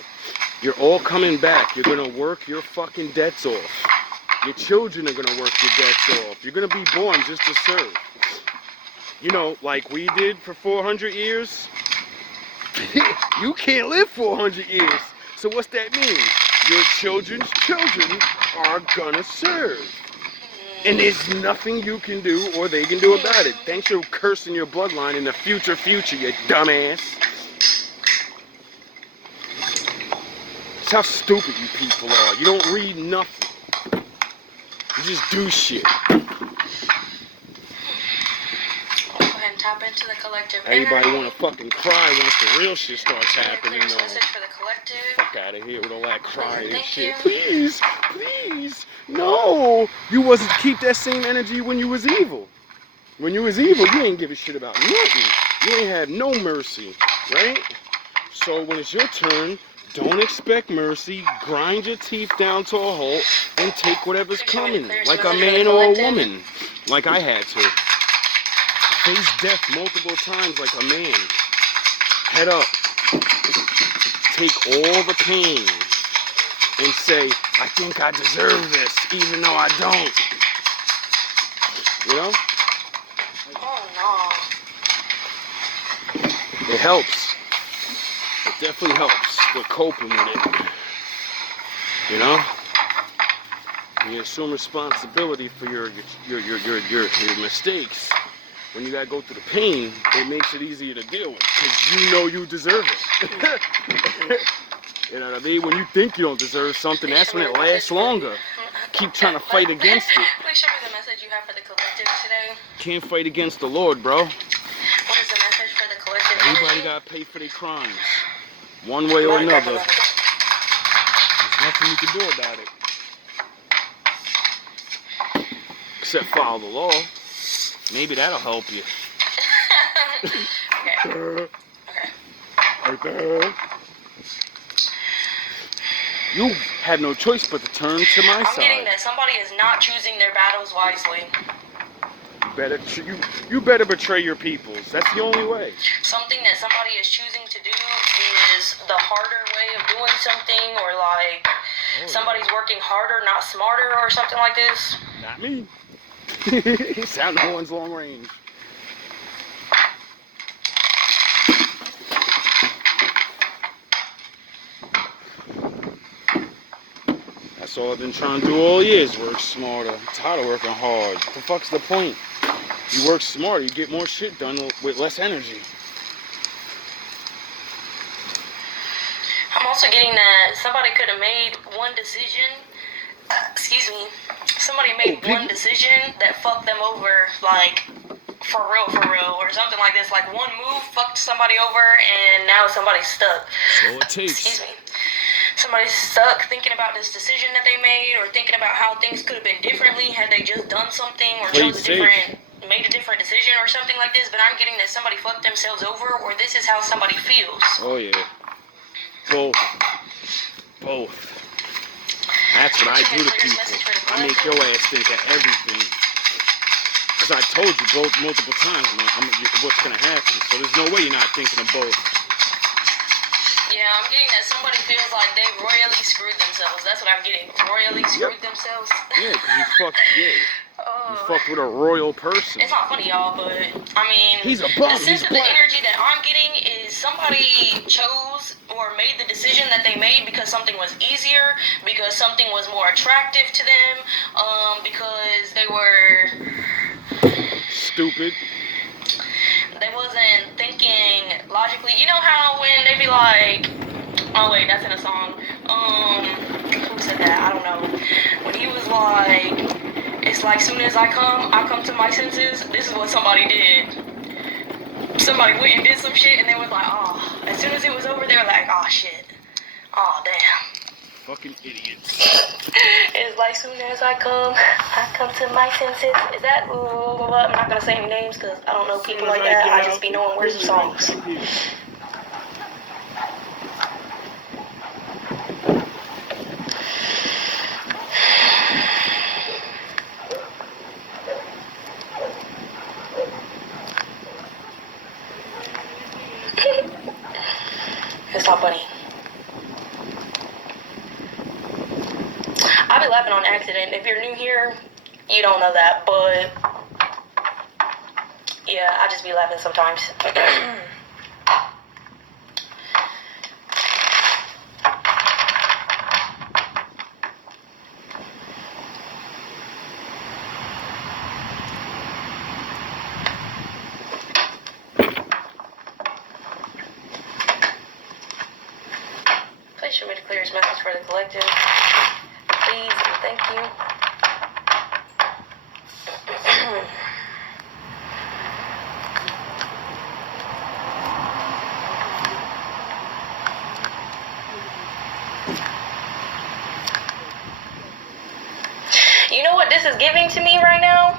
You're all coming back. You're going to work your fucking debts off. Your children are going to work your debts off. You're going to be born just to serve. You know, like we did for 400 years. You can't live 400 years. So what's that mean? Your children's children are going to serve. And there's nothing you can do or they can do about it. Thanks for cursing your bloodline in the future, you dumbass. That's how stupid you people are. You don't read nothing. You just do shit. Go ahead and tap into the collective Everybody energy. want to fucking cry once the real shit starts happening, Clear though. message for the collective. Fuck out of here with all that crying and Thank shit. you. Please, please. No. You wasn't keep that same energy when you was evil. When you was evil, you ain't give a shit about nothing. You ain't had no mercy, right? So when it's your turn, don't expect mercy. Grind your teeth down to a halt and take whatever's coming. Like a man or a woman. Like I had to. Face death multiple times like a man. Head up. Take all the pain and say, I think I deserve this, even though I don't. You know? Oh no. It helps. It definitely helps with coping with it. You know? When you assume responsibility for your mistakes, when you gotta go through the pain, it makes it easier to deal with, because you know you deserve it. You know what I mean? When you think you don't deserve something, that's when it lasts longer. Keep trying to fight against it. Please show me the message you have for the collective today. Can't fight against the Lord, bro. What is the message for the collective? Everybody gotta pay for their crimes, one way or another. There's nothing you can do about it, except follow the law. Maybe that'll help you. Okay. Right there. You have no choice but to turn to my I'm side. getting that somebody is not choosing their battles wisely. You better betray your peoples. That's the only way. Something that somebody is choosing to do is the harder way of doing something, or like somebody's working harder, not smarter, or something like this. Not me. Sound no one's long range. That's all I've been trying to do all years. Work smarter. I'm tired of working hard. What the fuck's the point? You work smarter, you get more shit done with less energy. I'm also getting that somebody could have made one decision. Somebody made one decision that fucked them over, like, for real, or something like this. Like, one move fucked somebody over, and now somebody's stuck. That's all it takes. Excuse me. somebody's stuck thinking about this decision that they made, or thinking about how things could have been differently had they just done something, or made a different decision or something like this. But I'm getting that somebody fucked themselves over, or this is how somebody feels. Oh yeah. Both. That's what I do to people. I make your ass think of everything. Because I told you both multiple times, man, what's going to happen. So there's no way you're not thinking of both. Yeah, I'm getting that somebody feels like they royally screwed themselves. That's what I'm getting. Royally screwed themselves. Yeah, because you fucked with a royal person. It's not funny, y'all, but I mean, he's a bum. The sense of the energy that I'm getting is somebody chose or made the decision that they made because something was easier, because something was more attractive to them, because they were stupid. They wasn't thinking logically. You know how when they be like, oh wait, that's in a song. Who said that? I don't know. When he was like, it's like soon as I come to my senses. This is what somebody did. Somebody went and did some shit, and they was like, oh. As soon as it was over, they were like, oh shit. Oh damn. Fucking idiots. It's like soon as I come to my senses. Is that? I'm not gonna say any names because I don't know people like that. I just be knowing words of songs. It's not funny. I be laughing on accident. If you're new here, you don't know that, but yeah, I just be laughing sometimes. Please show me the clearest message for the collective. Please and thank you. You know what this is giving to me right now?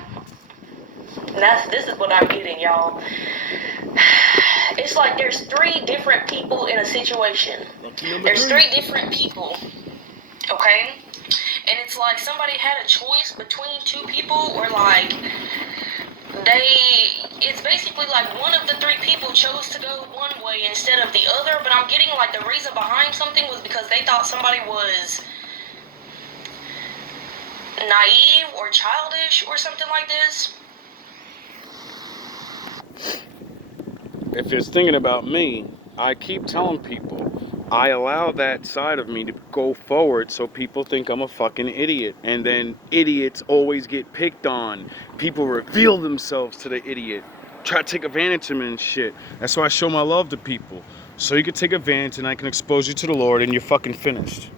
This is what I'm getting, y'all. It's like there's 3 different people in a situation. There's 3 different people. Okay? And it's like somebody had a choice between 2 people, or like it's basically like one of the 3 people chose to go one way instead of the other, but I'm getting like the reason behind something was because they thought somebody was naive or childish or something like this. If it's thinking about me, I keep telling people, I allow that side of me to go forward so people think I'm a fucking idiot. And then idiots always get picked on. People reveal themselves to the idiot. Try to take advantage of them and shit. That's why I show my love to people. So you can take advantage and I can expose you to the Lord and you're fucking finished.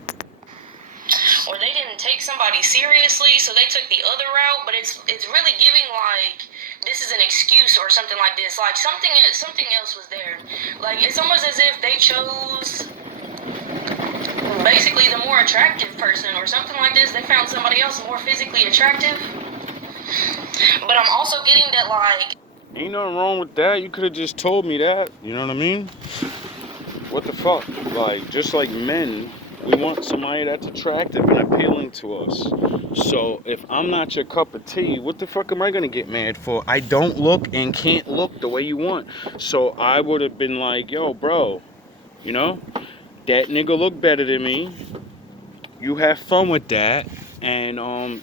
Or they didn't take somebody seriously, so they took the other route, but it's really giving like this is an excuse or something like this. Like something else was there. Like it's almost as if they chose basically the more attractive person or something like this. They found somebody else more physically attractive. But I'm also getting that like ain't nothing wrong with that. You could have just told me that. You know what I mean? What the fuck? Like, just like men, we want somebody that's attractive and appealing to us. So if I'm not your cup of tea, what the fuck am I gonna get mad for? I don't look and can't look the way you want. So I would have been like, yo, bro, you know, that nigga look better than me. You have fun with that. And,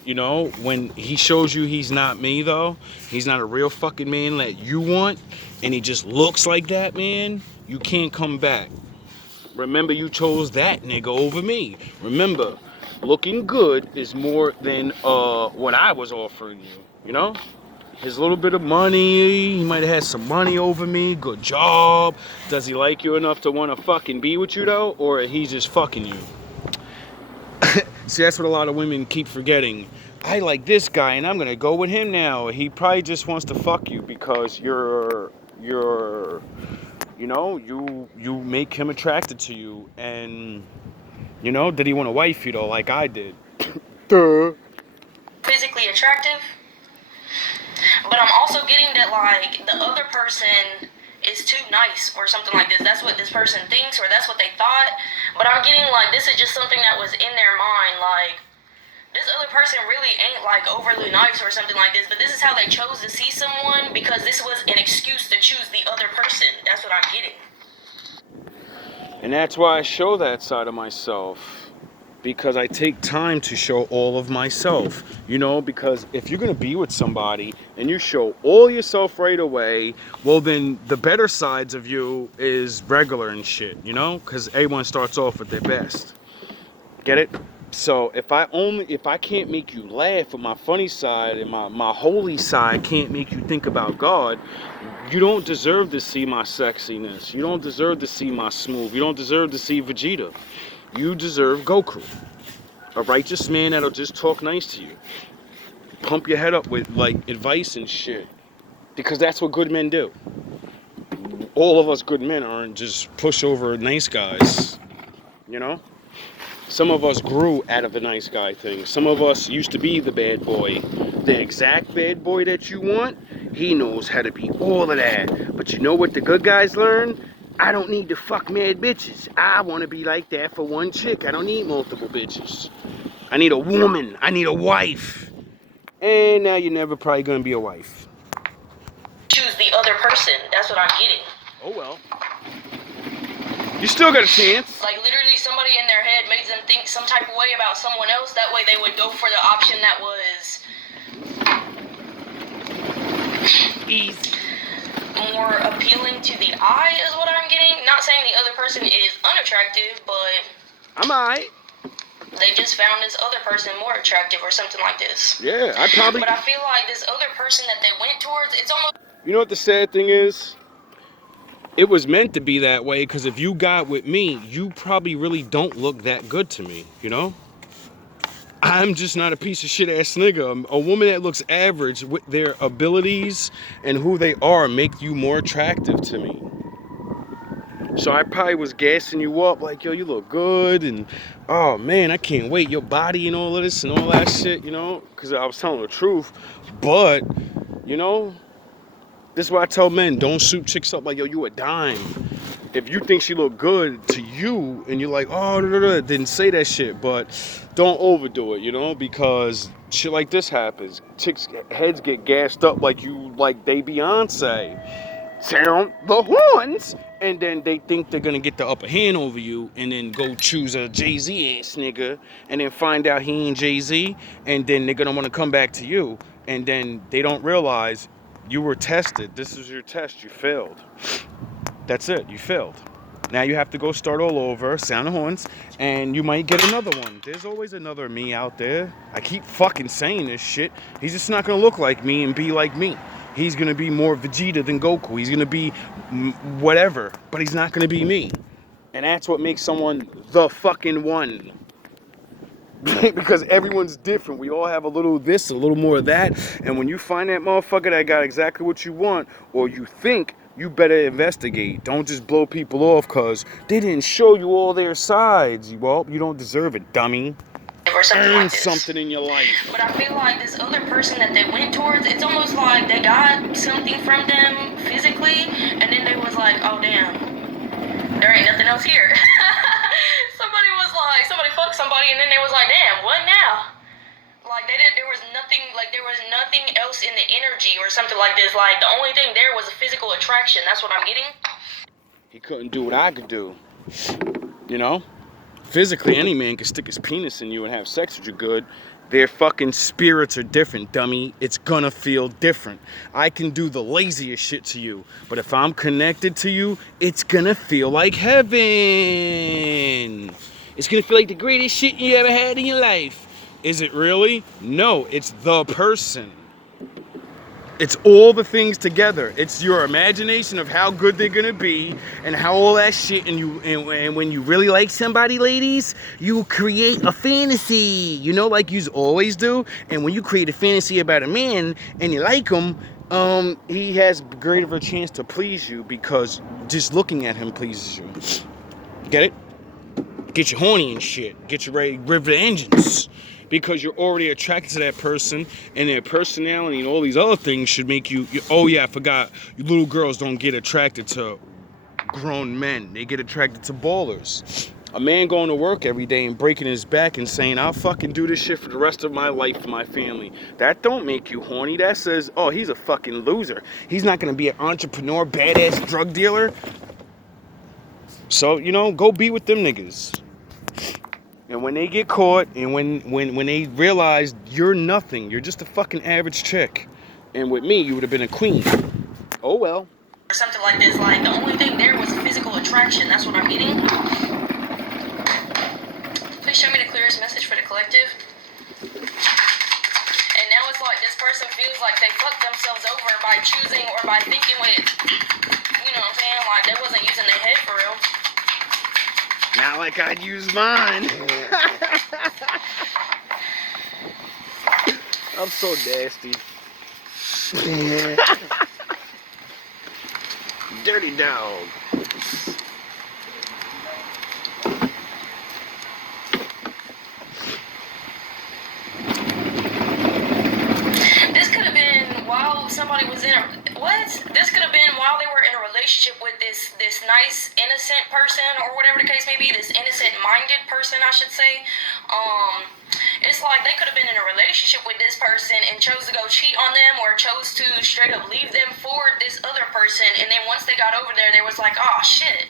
you know, when he shows you he's not me, though, he's not a real fucking man that you want, and he just looks like that, man, you can't come back. Remember, you chose that nigga over me. Remember, looking good is more than what I was offering you, you know? His little bit of money, he might have had some money over me, good job. Does he like you enough to want to fucking be with you, though? Or he's just fucking you? See, that's what a lot of women keep forgetting. I like this guy, and I'm gonna go with him now. He probably just wants to fuck you because you're you know, you make him attracted to you, and You know, did he want to wife you though, like I did? Duh. Physically attractive, but I'm also getting that like the other person is too nice or something like this. That's what this person thinks, or that's what they thought. But I'm getting like this is just something that was in their mind, like this other person really ain't like overly nice or something like this, but this is how they chose to see someone because this was an excuse to choose the other person. That's what I'm getting. And that's why I show that side of myself. Because I take time to show all of myself. You know, because if you're going to be with somebody and you show all yourself right away, well then the better sides of you is regular and shit, you know? Because everyone starts off with their best. Get it? So if I can't make you laugh with my funny side and my holy side can't make you think about God, you don't deserve to see my sexiness. You don't deserve to see my smooth. You don't deserve to see Vegeta. You deserve Goku. A righteous man that'll just talk nice to you. Pump your head up with like advice and shit. Because that's what good men do. All of us good men aren't just pushover nice guys. You know? Some of us grew out of the nice guy thing. Some of us used to be the bad boy. The exact bad boy that you want, he knows how to be all of that. But you know what the good guys learn? I don't need to fuck mad bitches. I want to be like that for one chick. I don't need multiple bitches. I need a woman. I need a wife. And now you're never probably going to be a wife. Choose the other person. That's what I'm getting. Oh well. You still got a chance. Like literally somebody in their head made them think some type of way about someone else. That way they would go for the option that was Easy. more appealing to the eye is what I'm getting. Not saying the other person is unattractive, but I'm alright. they just found this other person more attractive or something like this. Yeah, I probably... But I feel like this other person that they went towards, it's almost... You know what the sad thing is? It was meant to be that way, because if you got with me, you probably really don't look that good to me, you know? I'm just not a piece of shit ass nigga. A woman that looks average with their abilities and who they are make you more attractive to me. So I probably was gassing you up like, yo, you look good, and oh man, I can't wait, your body and all of this and all that shit, you know? Because I was telling the truth. But, you know, this is why I tell men, don't shoot chicks up like, yo, you a dime. If you think she look good to you and you're like, oh, didn't say that shit, but don't overdo it, you know, because shit like this happens. Chicks' heads get gassed up like they Beyonce. Sound the horns, and then they think they're gonna get the upper hand over you, and then go choose a Jay-Z ass nigga, and then find out he ain't Jay-Z, and then they're gonna want to come back to you, and then they don't realize you were tested. This is your test. You failed. That's it. You failed. Now you have to go start all over, sound the horns, and you might get another one. There's always another me out there. I keep fucking saying this shit. He's just not gonna look like me and be like me. He's gonna be more Vegeta than Goku. He's gonna be whatever, but he's not gonna be me. And that's what makes someone the fucking one. Because everyone's different. We all have a little of this, a little more of that. And when you find that motherfucker that got exactly what you want, or you think, you better investigate. Don't just blow people off because they didn't show you all their sides. Well, you don't deserve it, dummy. or something Earn like this. something in your life. But I feel like this other person that they went towards, it's almost like they got something from them physically, and then they was like, oh damn, there ain't nothing else here. Somebody fucked somebody, and then they was like, damn, what now? Like there was nothing else in the energy or something like this. Like the only thing there was a physical attraction. That's what I'm getting. He couldn't do what I could do. You know? Physically, any man can stick his penis in you and have sex with you good. Their fucking spirits are different, dummy. It's gonna feel different. I can do the laziest shit to you, but if I'm connected to you, it's gonna feel like heaven. It's gonna feel like the greatest shit you ever had in your life. Is it really? No, it's the person. It's all the things together. It's your imagination of how good they're gonna be and how all that shit, and when you really like somebody, ladies, you create a fantasy, you know, like you always do. And when you create a fantasy about a man and you like him, he has greater of a chance to please you because just looking at him pleases you. Get it? get you horny and shit, get you ready to rev the engines. Because you're already attracted to that person, and their personality and all these other things should make you, oh yeah, I forgot, you little girls don't get attracted to grown men. They get attracted to ballers. A man going to work every day and breaking his back and saying, I'll fucking do this shit for the rest of my life for my family. That don't make you horny. That says, oh, he's a fucking loser. He's not going to be an entrepreneur, badass drug dealer. So, go be with them niggas. And when they get caught and when they realize you're nothing, you're just a fucking average chick. And with me, you would have been a queen. Oh well. Or something like this, like the only thing there was physical attraction. That's what I'm getting. Please show me the clearest message for the collective. And now it's like this person feels like they fucked themselves over by choosing or by thinking with, you know what I'm saying? Like they wasn't using their head for real. Not like I'd use mine. I'm so nasty. Dirty dog. This could have been while somebody was in a This could have been while they were in a relationship with this nice innocent person or whatever the case may be, this innocent minded person I should say. It's like they could have been in a relationship with this person and chose to go cheat on them or chose to straight up leave them for this other person, and then once they got over there they was like, oh shit,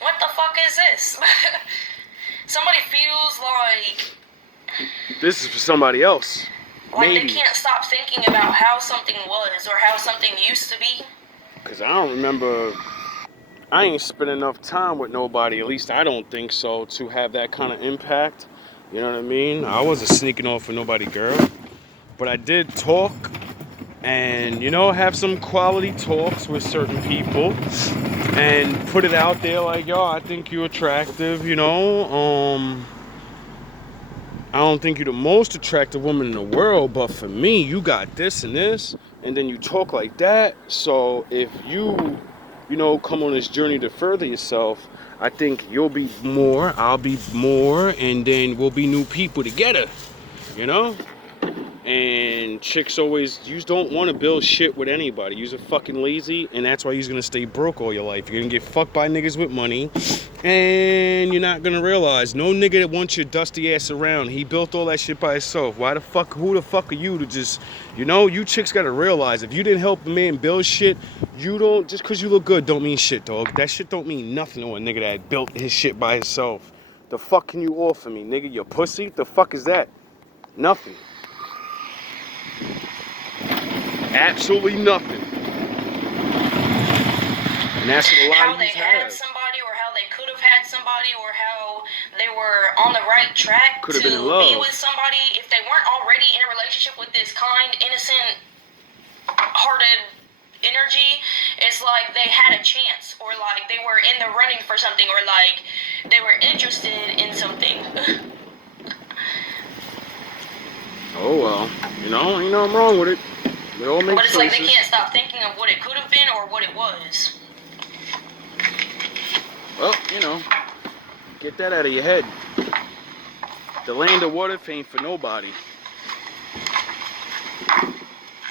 what the fuck is this? Somebody feels like This is for somebody else. like Maybe. they can't stop thinking about how something was or how something used to be. Because I don't remember, I ain't spent enough time with nobody, at least I don't think so, to have that kind of impact. You know what I mean? I wasn't sneaking off with nobody, girl. But I did talk and, have some quality talks with certain people and put it out there like, yo, I think you're attractive, I don't think you're the most attractive woman in the world, but for me, you got this and this, and then you talk like that. So if you, come on this journey to further yourself, I think you'll be more, I'll be more, and then we'll be new people together, And chicks always, you don't want to build shit with anybody. You're fucking lazy, and that's why you're going to stay broke all your life. You're going to get fucked by niggas with money, and you're not going to realize no nigga that wants your dusty ass around. He built all that shit by himself. Who the fuck are you to just, you chicks got to realize if you didn't help a man build shit, just because you look good don't mean shit, dog. That shit don't mean nothing to a nigga that built his shit by himself. The fuck can you offer me, nigga? Your pussy? The fuck is that? Nothing. Absolutely nothing. And that's what a lot how of they these had have. somebody or how they could have had somebody or how they were on the right track Could have to been in love. be with somebody if they weren't already in a relationship with this kind, innocent hearted energy. It's like they had a chance or like they were in the running for something or like they were interested in something. Oh well, ain't nothing wrong with it. They all make But it's choices. like they can't stop thinking of what it could have been or what it was. Well, get that out of your head. The land of what if ain't for nobody.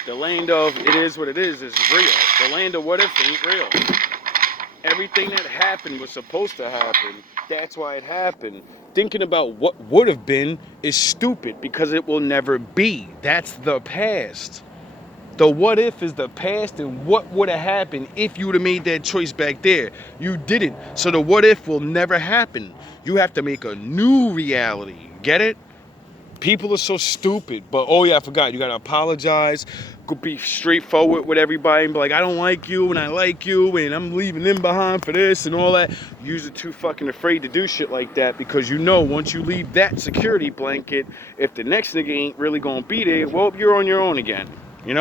The land of it is what it is real. The land of what if ain't real. Everything that happened was supposed to happen. That's why it happened. Thinking about what would have been is stupid because it will never be. That's the past. The what if is the past and what would have happened if you would have made that choice back there. You didn't. So the what if will never happen. You have to make a new reality. Get it? People are so stupid. But oh yeah, I forgot. You got to apologize. Go be straightforward with everybody and be like, I don't like you and I like you and I'm leaving them behind for this and all that. You're too fucking afraid to do shit like that because once you leave that security blanket, if the next nigga ain't really gonna be there, well, you're on your own again. And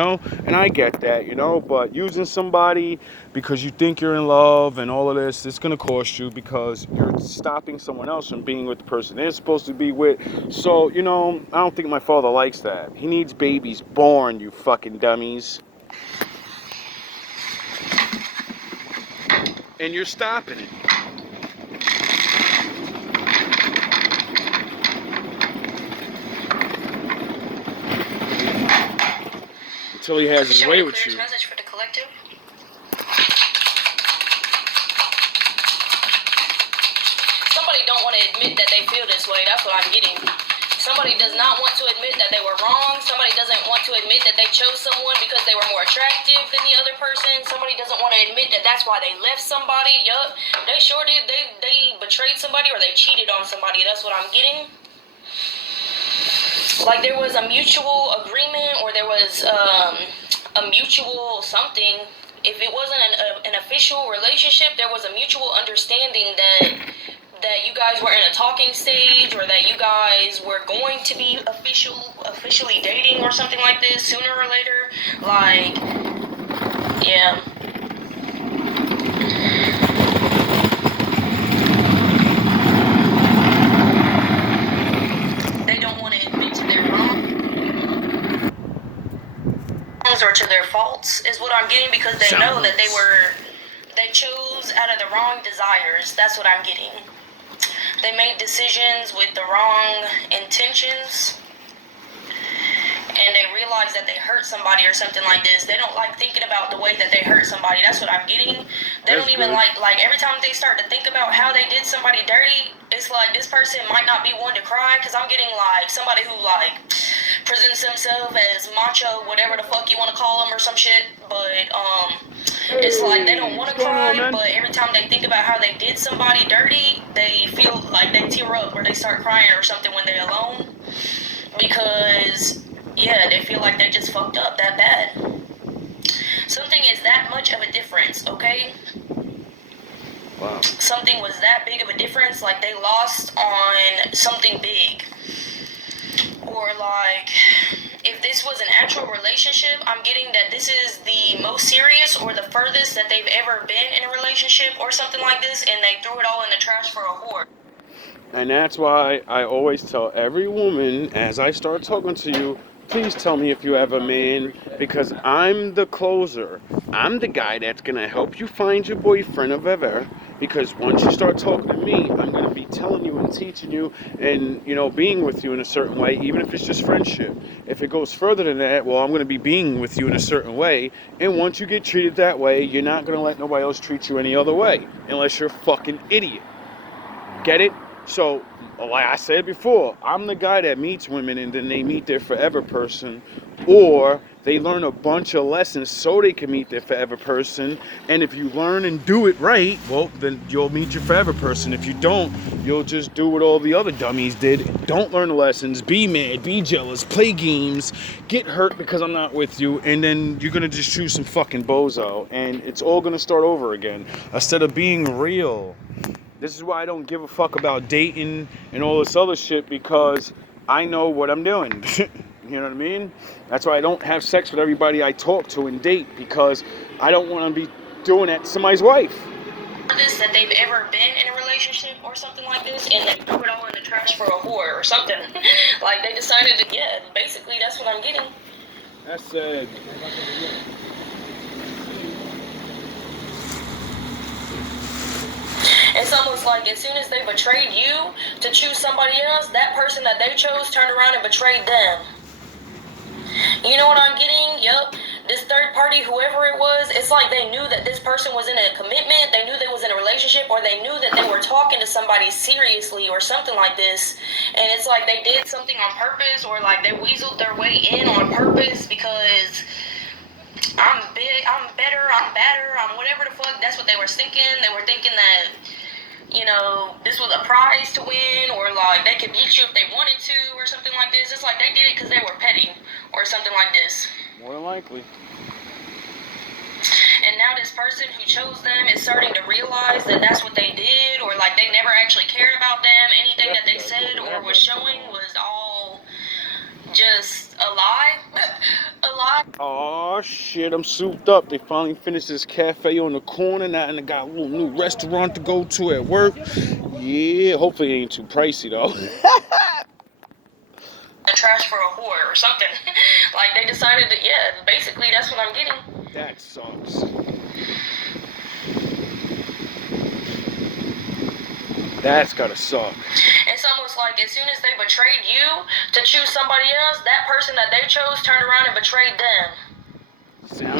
I get that, but using somebody because you think you're in love and all of this, it's going to cost you because you're stopping someone else from being with the person they're supposed to be with. So, I don't think my father likes that. He needs babies born, you fucking dummies. And you're stopping it. until he has his way with you. Message for the collective. Somebody don't want to admit that they feel this way. That's what I'm getting. Somebody does not want to admit that they were wrong. Somebody doesn't want to admit that they chose someone because they were more attractive than the other person. Somebody doesn't want to admit that that's why they left somebody. Yup, they sure did. They betrayed somebody or they cheated on somebody. That's what I'm getting. Like there was a mutual agreement or there was a mutual something. If it wasn't an official relationship, there was a mutual understanding that you guys were in a talking stage or that you guys were going to be officially dating or something like this sooner or later. Like, yeah. They don't want to admit to their wrongs or to their faults is what I'm getting because they know that they chose out of the wrong desires. That's what I'm getting. They made decisions with the wrong intentions, and they realize that they hurt somebody or something like this. They don't like thinking about the way that they hurt somebody. That's what I'm getting. They don't even like every time they start to think about how they did somebody dirty, it's like this person might not be one to cry because I'm getting like somebody who like presents themselves as macho, whatever the fuck you want to call them or some shit, but it's like they don't want to cry, but every time they think about how they did somebody dirty, they feel like they tear up or they start crying or something when they're alone because yeah, they feel like they just fucked up that bad. Something is that much of a difference, okay? Wow. Something was that big of a difference, like they lost on something big. Or like, if this was an actual relationship, I'm getting that this is the most serious or the furthest that they've ever been in a relationship or something like this, and they threw it all in the trash for a whore. And that's why I always tell every woman as I start talking to you, please tell me if you have a man, because I'm the closer. I'm the guy that's going to help you find your boyfriend or whatever, because once you start talking to me, I'm going to be telling you and teaching you and, you know, being with you in a certain way, even if it's just friendship. If it goes further than that, well, I'm going to be being with you in a certain way, and once you get treated that way, you're not going to let nobody else treat you any other way, unless you're a fucking idiot. Get it? So, like I said before, I'm the guy that meets women and then they meet their forever person, or they learn a bunch of lessons so they can meet their forever person. And if you learn and do it right, well, then you'll meet your forever person. If you don't, you'll just do what all the other dummies did. Don't learn the lessons, be mad, be jealous, play games, get hurt because I'm not with you, and then you're gonna just choose some fucking bozo, and it's all gonna start over again instead of being real. This is why I don't give a fuck about dating and all this other shit, because I know what I'm doing. You know what I mean? That's why I don't have sex with everybody I talk to and date, because I don't want to be doing that to somebody's wife. This that they've ever been in a relationship or something like this, and they threw it all in the trash for a whore or something. Like they decided to, yeah, basically that's what I'm getting. That's sad. It's almost like as soon as they betrayed you to choose somebody else, that person that they chose turned around and betrayed them. You know what I'm getting? Yup. This third party, whoever it was, it's like they knew that this person was in a commitment, they knew they was in a relationship, or they knew that they were talking to somebody seriously or something like this. And it's like they did something on purpose, or like they weaseled their way in on purpose because I'm big, I'm better, I'm badder, I'm whatever the fuck. That's what they were thinking. They were thinking that, you know, this was a prize to win, or like they could beat you if they wanted to, or something like this. It's like they did it because they were petty, or something like this. More than likely. And now this person who chose them is starting to realize that that's what they did, or like they never actually cared about them. Anything that they said or was showing was all just a lie. A lie. Oh shit, I'm souped up. They finally finished this cafe on the corner now, and they got a little new restaurant to go to at work. Yeah, hopefully it ain't too pricey though. The trash for a whore or something. Like they decided to, yeah, basically that's what I'm getting. That sucks. That's gotta suck. It's almost like as soon as they betrayed you to choose somebody else, that person that they chose turned around and betrayed them.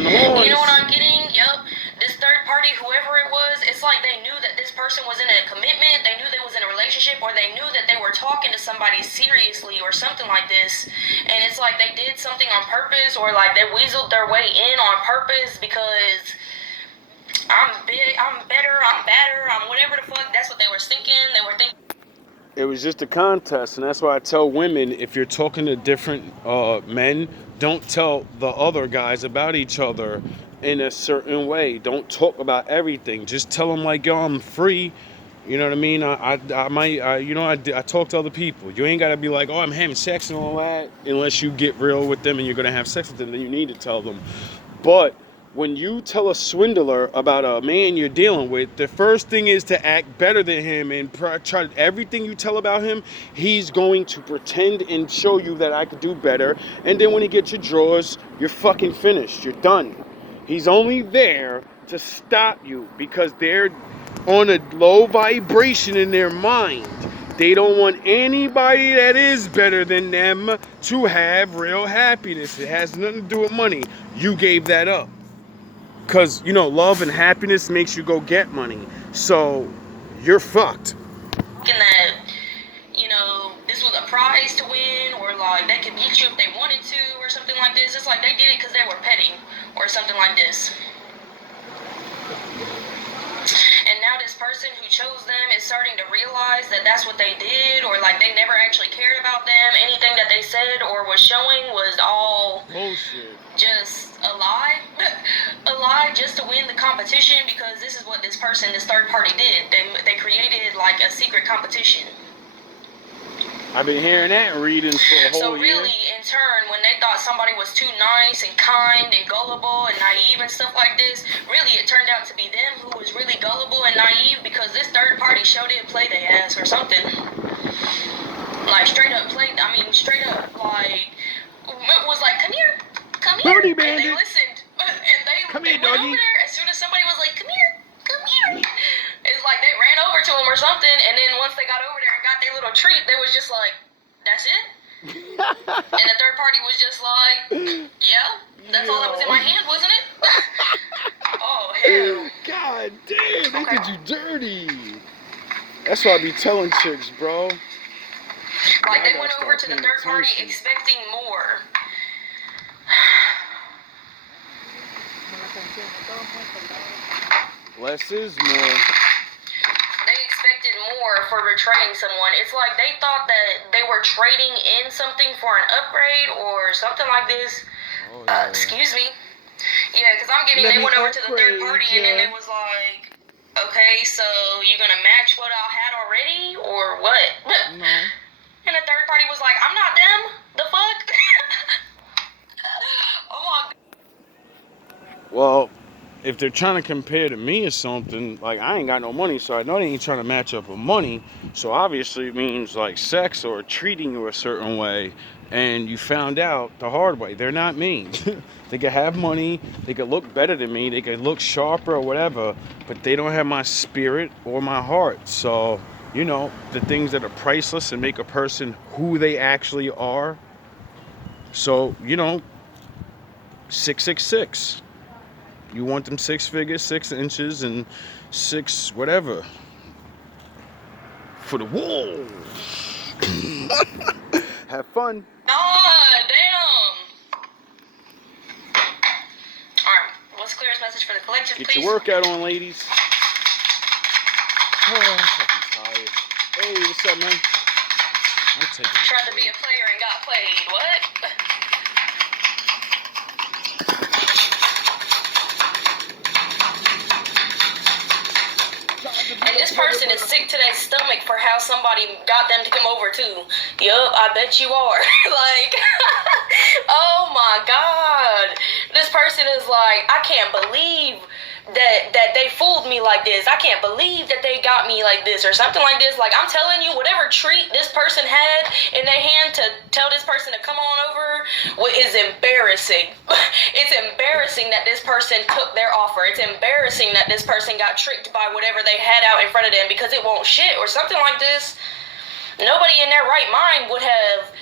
the horns. You know what I'm getting? Yup. This third party, whoever it was, it's like they knew that this person was in a commitment, they knew they was in a relationship, or they knew that they were talking to somebody seriously or something like this. And it's like they did something on purpose, or like they weaseled their way in on purpose because I'm big, I'm better, I'm badder, I'm whatever the fuck. That's what they were thinking. They were thinking. It was just a contest, and that's why I tell women, if you're talking to different men, don't tell the other guys about each other in a certain way. Don't talk about everything. Just tell them like, yo, I'm free. You know what I mean? I talk to other people. You ain't got to be like, oh, I'm having sex and all that, unless you get real with them and you're going to have sex with them, then you need to tell them. But when you tell a swindler about a man you're dealing with, the first thing is to act better than him and try everything you tell about him. He's going to pretend and show you that I could do better. And then when he gets your drawers, you're fucking finished. You're done. He's only there to stop you because they're on a low vibration in their mind. They don't want anybody that is better than them to have real happiness. It has nothing to do with money. You gave that up. Because, you know, love and happiness makes you go get money. So, you're fucked. That, you know, this was a prize to win, or like they could beat you if they wanted to, or something like this. It's like they did it because they were petting, or something like this. And now this person who chose them is starting to realize that that's what they did, or like they never actually cared about them. Anything that they said or was showing was all bullshit. Just a lie. A lie just to win the competition, because this is what this person, this third party did. They created like a secret competition. I've been hearing that reading for a whole year. So really, in turn, when they thought somebody was too nice and kind and gullible and naive and stuff like this, really it turned out to be them who was really gullible and naive, because this third party showed it, played their ass or something. Like straight up played, straight up like, was like, come here. Dirty and they bandit. listened. And they went doggy. over there as soon as somebody was like, come here. It's like they ran over to him or something, and then once they got over there and got their little treat, they was just like, that's it? And the third party was just like, yeah, that's all that was in my hand, wasn't it? Oh, hell. God damn, they Okay. did you dirty. That's why I be telling chicks, bro. Like, I they went gotta over start to the paying third party attention. expecting more. Less is more. They expected more for betraying someone. It's like they thought that they were trading in something for an upgrade or something like this. Oh, yeah. Excuse me. Yeah, because I'm getting, Let they me went over to the third upgrade party and then it was like, okay, so you're going to match what I had already or what? No. And the third party was like, I'm not them. The fuck? Oh my God. Well, if they're trying to compare to me or something, like I ain't got no money, so I know they ain't trying to match up with money. So obviously it means like sex or treating you a certain way, and you found out the hard way. They're not me. They could have money, they could look better than me, they could look sharper or whatever, but they don't have my spirit or my heart. So, you know, the things that are priceless and make a person who they actually are. So, you know, 666. You want them 6 figures, 6 inches, and 6 whatever. For the wall. Have fun. Ah, damn. Alright, what's the clearest message for the collective, Get please? your workout on, ladies. Oh, I'm fucking tired. Hey, what's up, man? I'm taking a Tried to be break. a player and got played. What? And this person is sick to their stomach for how somebody got them to come over too. Yup, I bet you are. Like, oh my God. This person is like, I can't believe that they fooled me like this. I can't believe that they got me like this or something like this. Like, I'm telling you, whatever treat this person had in their hand to tell this person to come on over is embarrassing. It's embarrassing that this person took their offer. It's embarrassing that this person got tricked by whatever they had out in front of them because it won't shit or something like this. Nobody in their right mind would have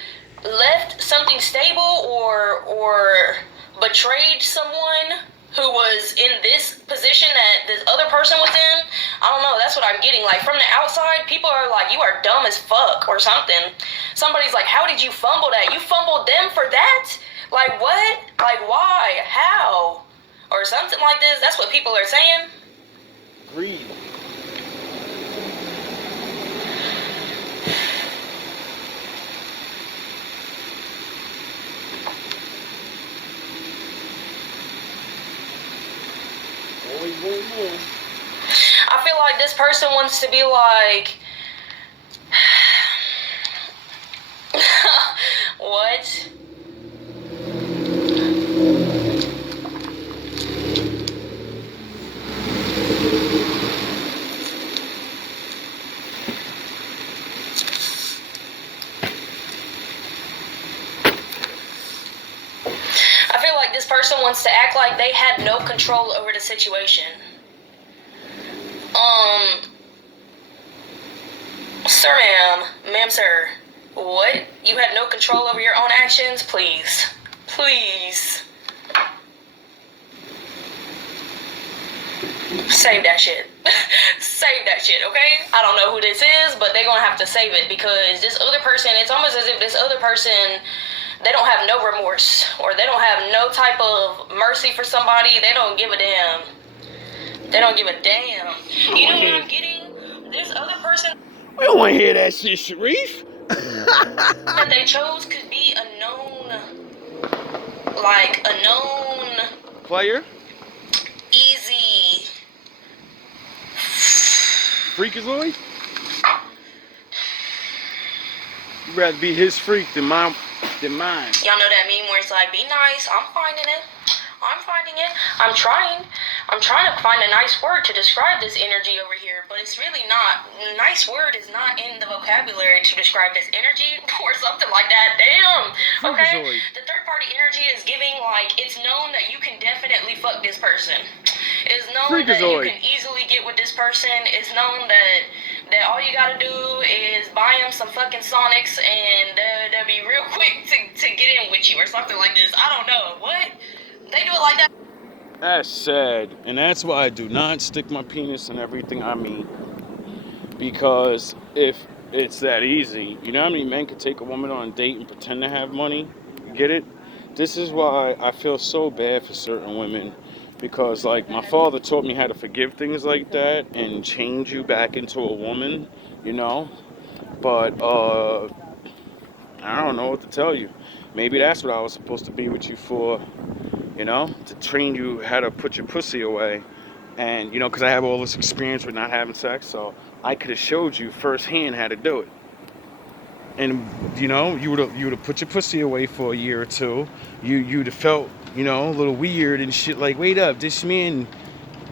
left something stable or betrayed someone who was in this position that this other person was in. I don't know. That's what I'm getting. Like, from the outside, people are like, you are dumb as fuck or something. Somebody's like, how did you fumble that? You fumbled them for that? Like, what? Like, why? How? Or something like this. That's what people are saying. Greed. Always want more. I feel like this person wants to be like, what? I feel like this person wants to act like they had no control over the situation. Sir, ma'am, sir, what? You had no control over your own actions? Please. Please. Save that shit. Save that shit, okay? I don't know who this is, but they're gonna have to save it because this other person, it's almost as if this other person, they don't have no remorse or they don't have no type of mercy for somebody. They don't give a damn. They don't give a damn. You know what I'm getting? This other person We don't want to hear that shit, Sharif. that they chose could be a known Player? easy. Freakazoid? You'd rather be his freak than mine. Y'all know that meme where it's like, be nice. I'm finding it. I'm trying to find a nice word to describe this energy over here, but it's really not. Nice word is not in the vocabulary to describe this energy or something like that. Damn. Okay? Freakazoid. The third party energy is giving, like, it's known that you can definitely fuck this person. It's known that you Freakazoid. can easily get with this person. It's known that all you gotta do is buy them some fucking Sonics and they'll be real quick to get in with you or something like this. I don't know. What? They do it like that? That's sad. And that's why I do not stick my penis in everything I meet. Because if it's that easy, you know how many men could take a woman on a date and pretend to have money? Get it? This is why I feel so bad for certain women. Because, like, my father taught me how to forgive things like that and change you back into a woman, you know? But, I don't know what to tell you. Maybe that's what I was supposed to be with you for, you know? To train you how to put your pussy away. And, you know, because I have all this experience with not having sex, so I could have showed you firsthand how to do it. And, you know, you would have put your pussy away for a year or two. You'd have felt, you know, a little weird and shit, like, wait up, this man,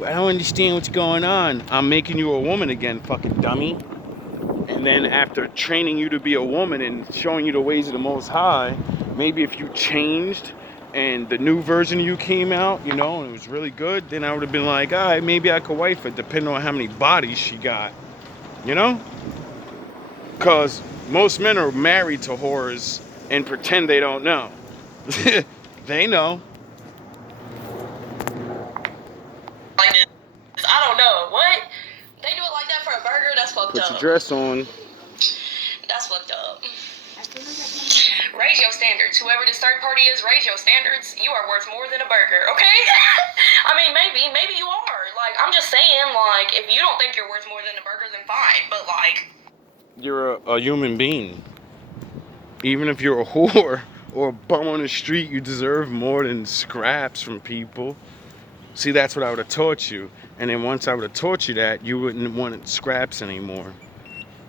I don't understand what's going on. I'm making you a woman again, fucking dummy. And then after training you to be a woman and showing you the ways of the Most High, maybe if you changed and the new version of you came out, you know, and it was really good, then I would have been like, all right, maybe I could wife her, depending on how many bodies she got, you know? Because most men are married to whores and pretend they don't know. They know. Like this. I don't know. What? They do it like that for a burger? That's fucked Put up. your dress on. That's fucked up. Raise your standards. Whoever this third party is, raise your standards. You are worth more than a burger, okay? I mean, maybe you are. Like, I'm just saying, like, if you don't think you're worth more than a burger, then fine. But, like, You're a human being. Even if you're a whore or a bum on the street, you deserve more than scraps from people. See, that's what I would have taught you. And then once I would have taught you that, you wouldn't want scraps anymore.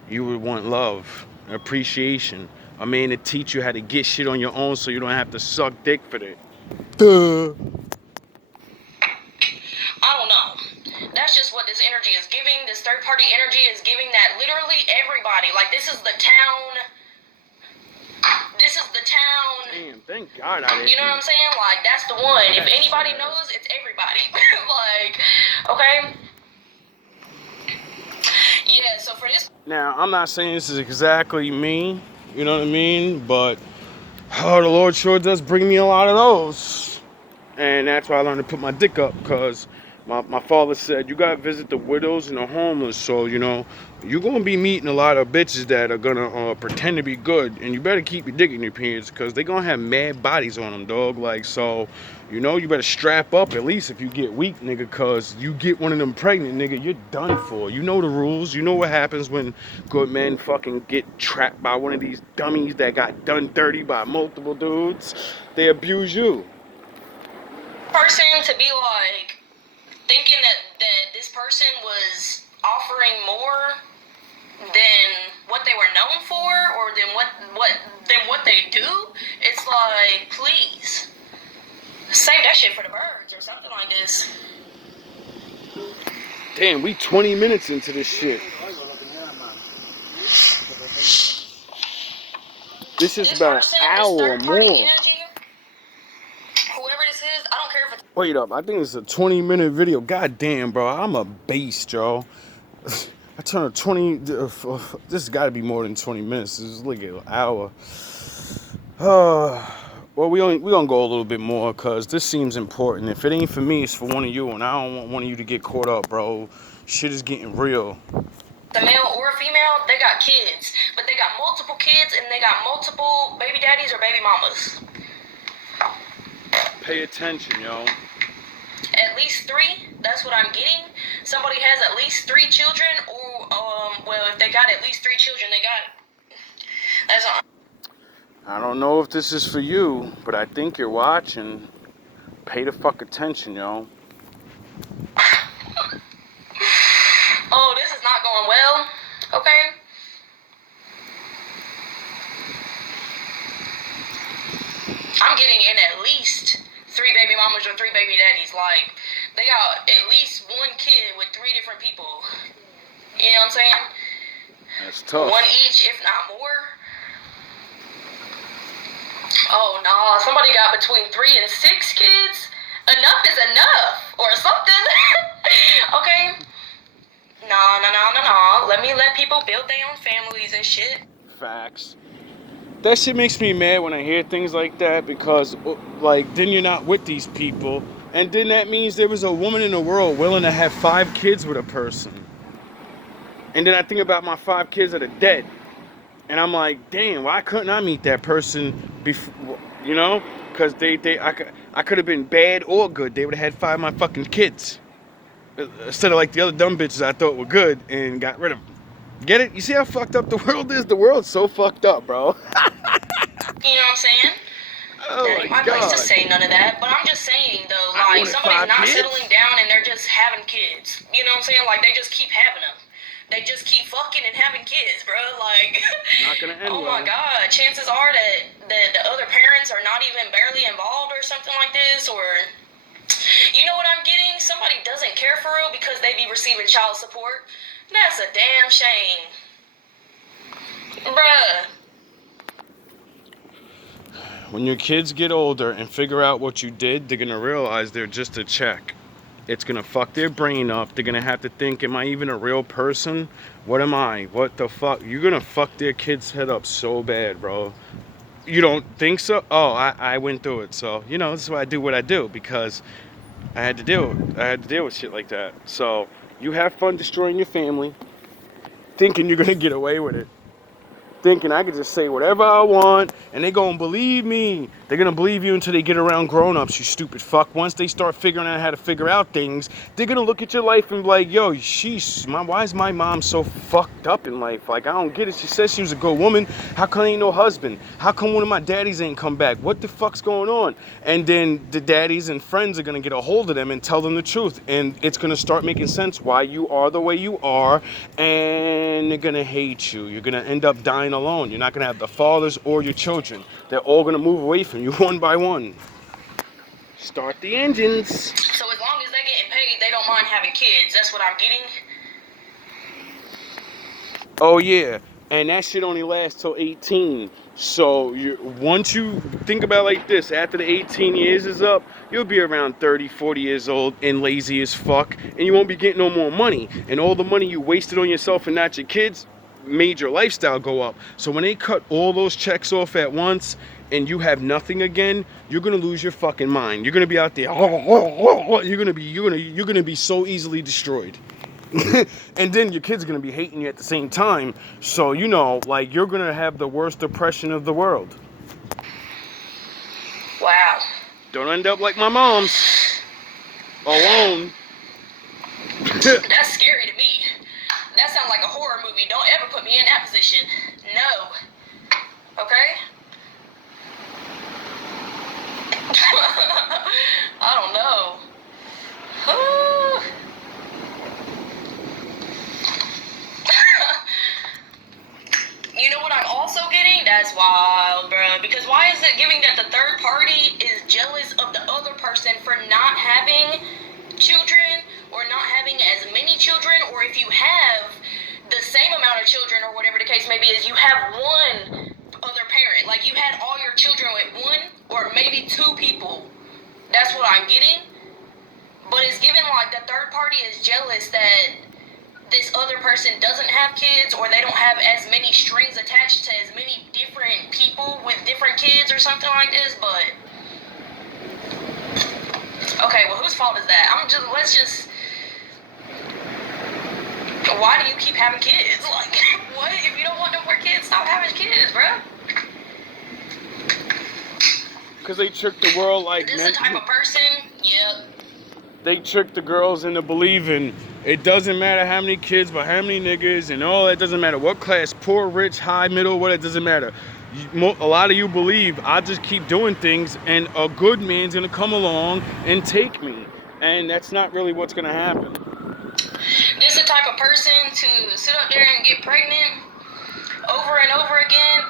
You would want love, appreciation. A man to teach you how to get shit on your own so you don't have to suck dick for that. I don't know. That's just what this energy is giving. This third party energy is giving that literally everybody. Like, this is the town. This is the town. Damn, thank God I didn't. You know what I'm saying? Like, that's the one. If anybody knows, it's everybody. Like, okay? Yeah, so for this... Now, I'm not saying this is exactly me, you know what I mean? But, oh, the Lord sure does bring me a lot of those. And that's why I learned to put my dick up, because my father said, you gotta visit the widows and the homeless. So, you know, you're gonna be meeting a lot of bitches that are gonna pretend to be good. And you better keep your dick in your pants, because they gonna have mad bodies on them, dog. Like, so, you know, you better strap up at least if you get weak, nigga, because you get one of them pregnant, nigga, you're done for. You know the rules. You know what happens when good men fucking get trapped by one of these dummies that got done dirty by multiple dudes. They abuse you. Person to be like thinking that this person was offering more than what they were known for, or than what they do. It's like, please save that shit for the birds or something like this. Damn, we 20 minutes into this shit. This is about an hour or more. Whoever this is, I don't care if it's... Wait up, I think it's a 20-minute video. God damn, bro, I'm a beast, yo. I turned 20. This has got to be more than 20 minutes. This is like an hour. Well, we gonna go a little bit more, because this seems important. If it ain't for me, it's for one of you, and I don't want one of you to get caught up, bro. Shit is getting real. The male or female, they got kids, but they got multiple kids, and they got multiple baby daddies or baby mamas. Pay attention, yo. At least 3, that's what I'm getting. Somebody has at least 3 children, or, well, if they got at least 3 children, they got it. That's all. I don't know if this is for you, but I think you're watching. Pay the fuck attention, yo. Oh, this is not going well, okay? I'm getting in at least 3 baby mamas or 3 baby daddies. Like, they got at least 1 kid with 3 different people. You know what I'm saying? That's tough. 1 each, if not more. Oh, no. Somebody got between 3 and 6 kids. Enough is enough. Or something. Okay? No. Let people build their own families and shit. Facts. That shit makes me mad when I hear things like that, because, like, then you're not with these people. And then that means there was a woman in the world willing to have 5 kids with a person. And then I think about my 5 kids that are dead. And I'm like, damn, why couldn't I meet that person before, you know? Because I could have been bad or good. They would have had 5 of my fucking kids. Instead of like the other dumb bitches I thought were good and got rid of them. Get it? You see how fucked up the world is? The world's so fucked up, bro. You know what I'm saying? Oh That ain't my place to say none of that, but I'm just saying though, I like, wanted somebody's 5 not kids. settling down and they're just having kids. You know what I'm saying? Like, they just keep having them. They just keep fucking and having kids, bro. Like, Not gonna end oh well. my god, chances are that the other parents are not even barely involved or something like this, or, you know what I'm getting? Somebody doesn't care for real because they be receiving child support. That's a damn shame. Bruh. When your kids get older and figure out what you did, they're gonna realize they're just a check. It's gonna fuck their brain up. They're gonna have to think, am I even a real person? What am I? What the fuck? You're gonna fuck their kid's head up so bad, bro. You don't think so? Oh, I went through it. So, you know, this is why I do what I do, because I had to deal with shit like that. So, you have fun destroying your family, thinking you're gonna get away with it. Thinking I could just say whatever I want and they gonna believe me. They're gonna believe you until they get around grown-ups, you stupid fuck. Once they start figuring out how to figure out things, they're gonna look at your life and be like, yo, why is my mom so fucked up in life? Like, I don't get it. She says she was a good woman. How come ain't no husband? How come one of my daddies ain't come back? What the fuck's going on? And then the daddies and friends are gonna get a hold of them and tell them the truth. And it's gonna start making sense why you are the way you are, and they're gonna hate you. You're gonna end up dying alone. You're not gonna have the fathers or your children. They're all gonna move away from you one by one. Start the engines. So as long as they're getting paid, they don't mind having kids. That's what I'm getting. Oh yeah, and that shit only lasts till 18. So once you think about it like this, after the 18 years is up, you'll be around 30, 40 years old and lazy as fuck, and you won't be getting no more money. And all the money you wasted on yourself and not your kids made your lifestyle go up. So when they cut all those checks off at once, and you have nothing again, you're gonna lose your fucking mind. You're gonna be out there. You're gonna be so easily destroyed. And then your kid's gonna be hating you at the same time. So like you're gonna have the worst depression of the world. Wow. Don't end up like my mom's. Alone. That's scary to me. That sounds like a horror movie. Don't ever put me in that position. No. Okay? I don't know. You know what I'm also getting? That's wild, bro. Because why is it giving that the third party is jealous of the other person for not having children or not having as many children, or if you have the same amount of children or whatever the case may be, is you have one other parent. Like you had all your children with one or maybe two people. That's what I'm getting. But it's given like the third party is jealous that this other person doesn't have kids, or they don't have as many strings attached to as many different people with different kids or something like this. But okay, well, whose fault is that? Why do you keep having kids? Like, what? If you don't want no more kids, stop having kids, bro. Because they tricked the world like This is the type of person, yep. They tricked the girls into believing it doesn't matter how many kids, but how many niggas, and all that doesn't matter. What class, poor, rich, high, middle, what, it doesn't matter. A lot of you believe I just keep doing things and a good man's gonna come along and take me. And that's not really what's gonna happen. This is the type of person to sit up there and get pregnant over and over again.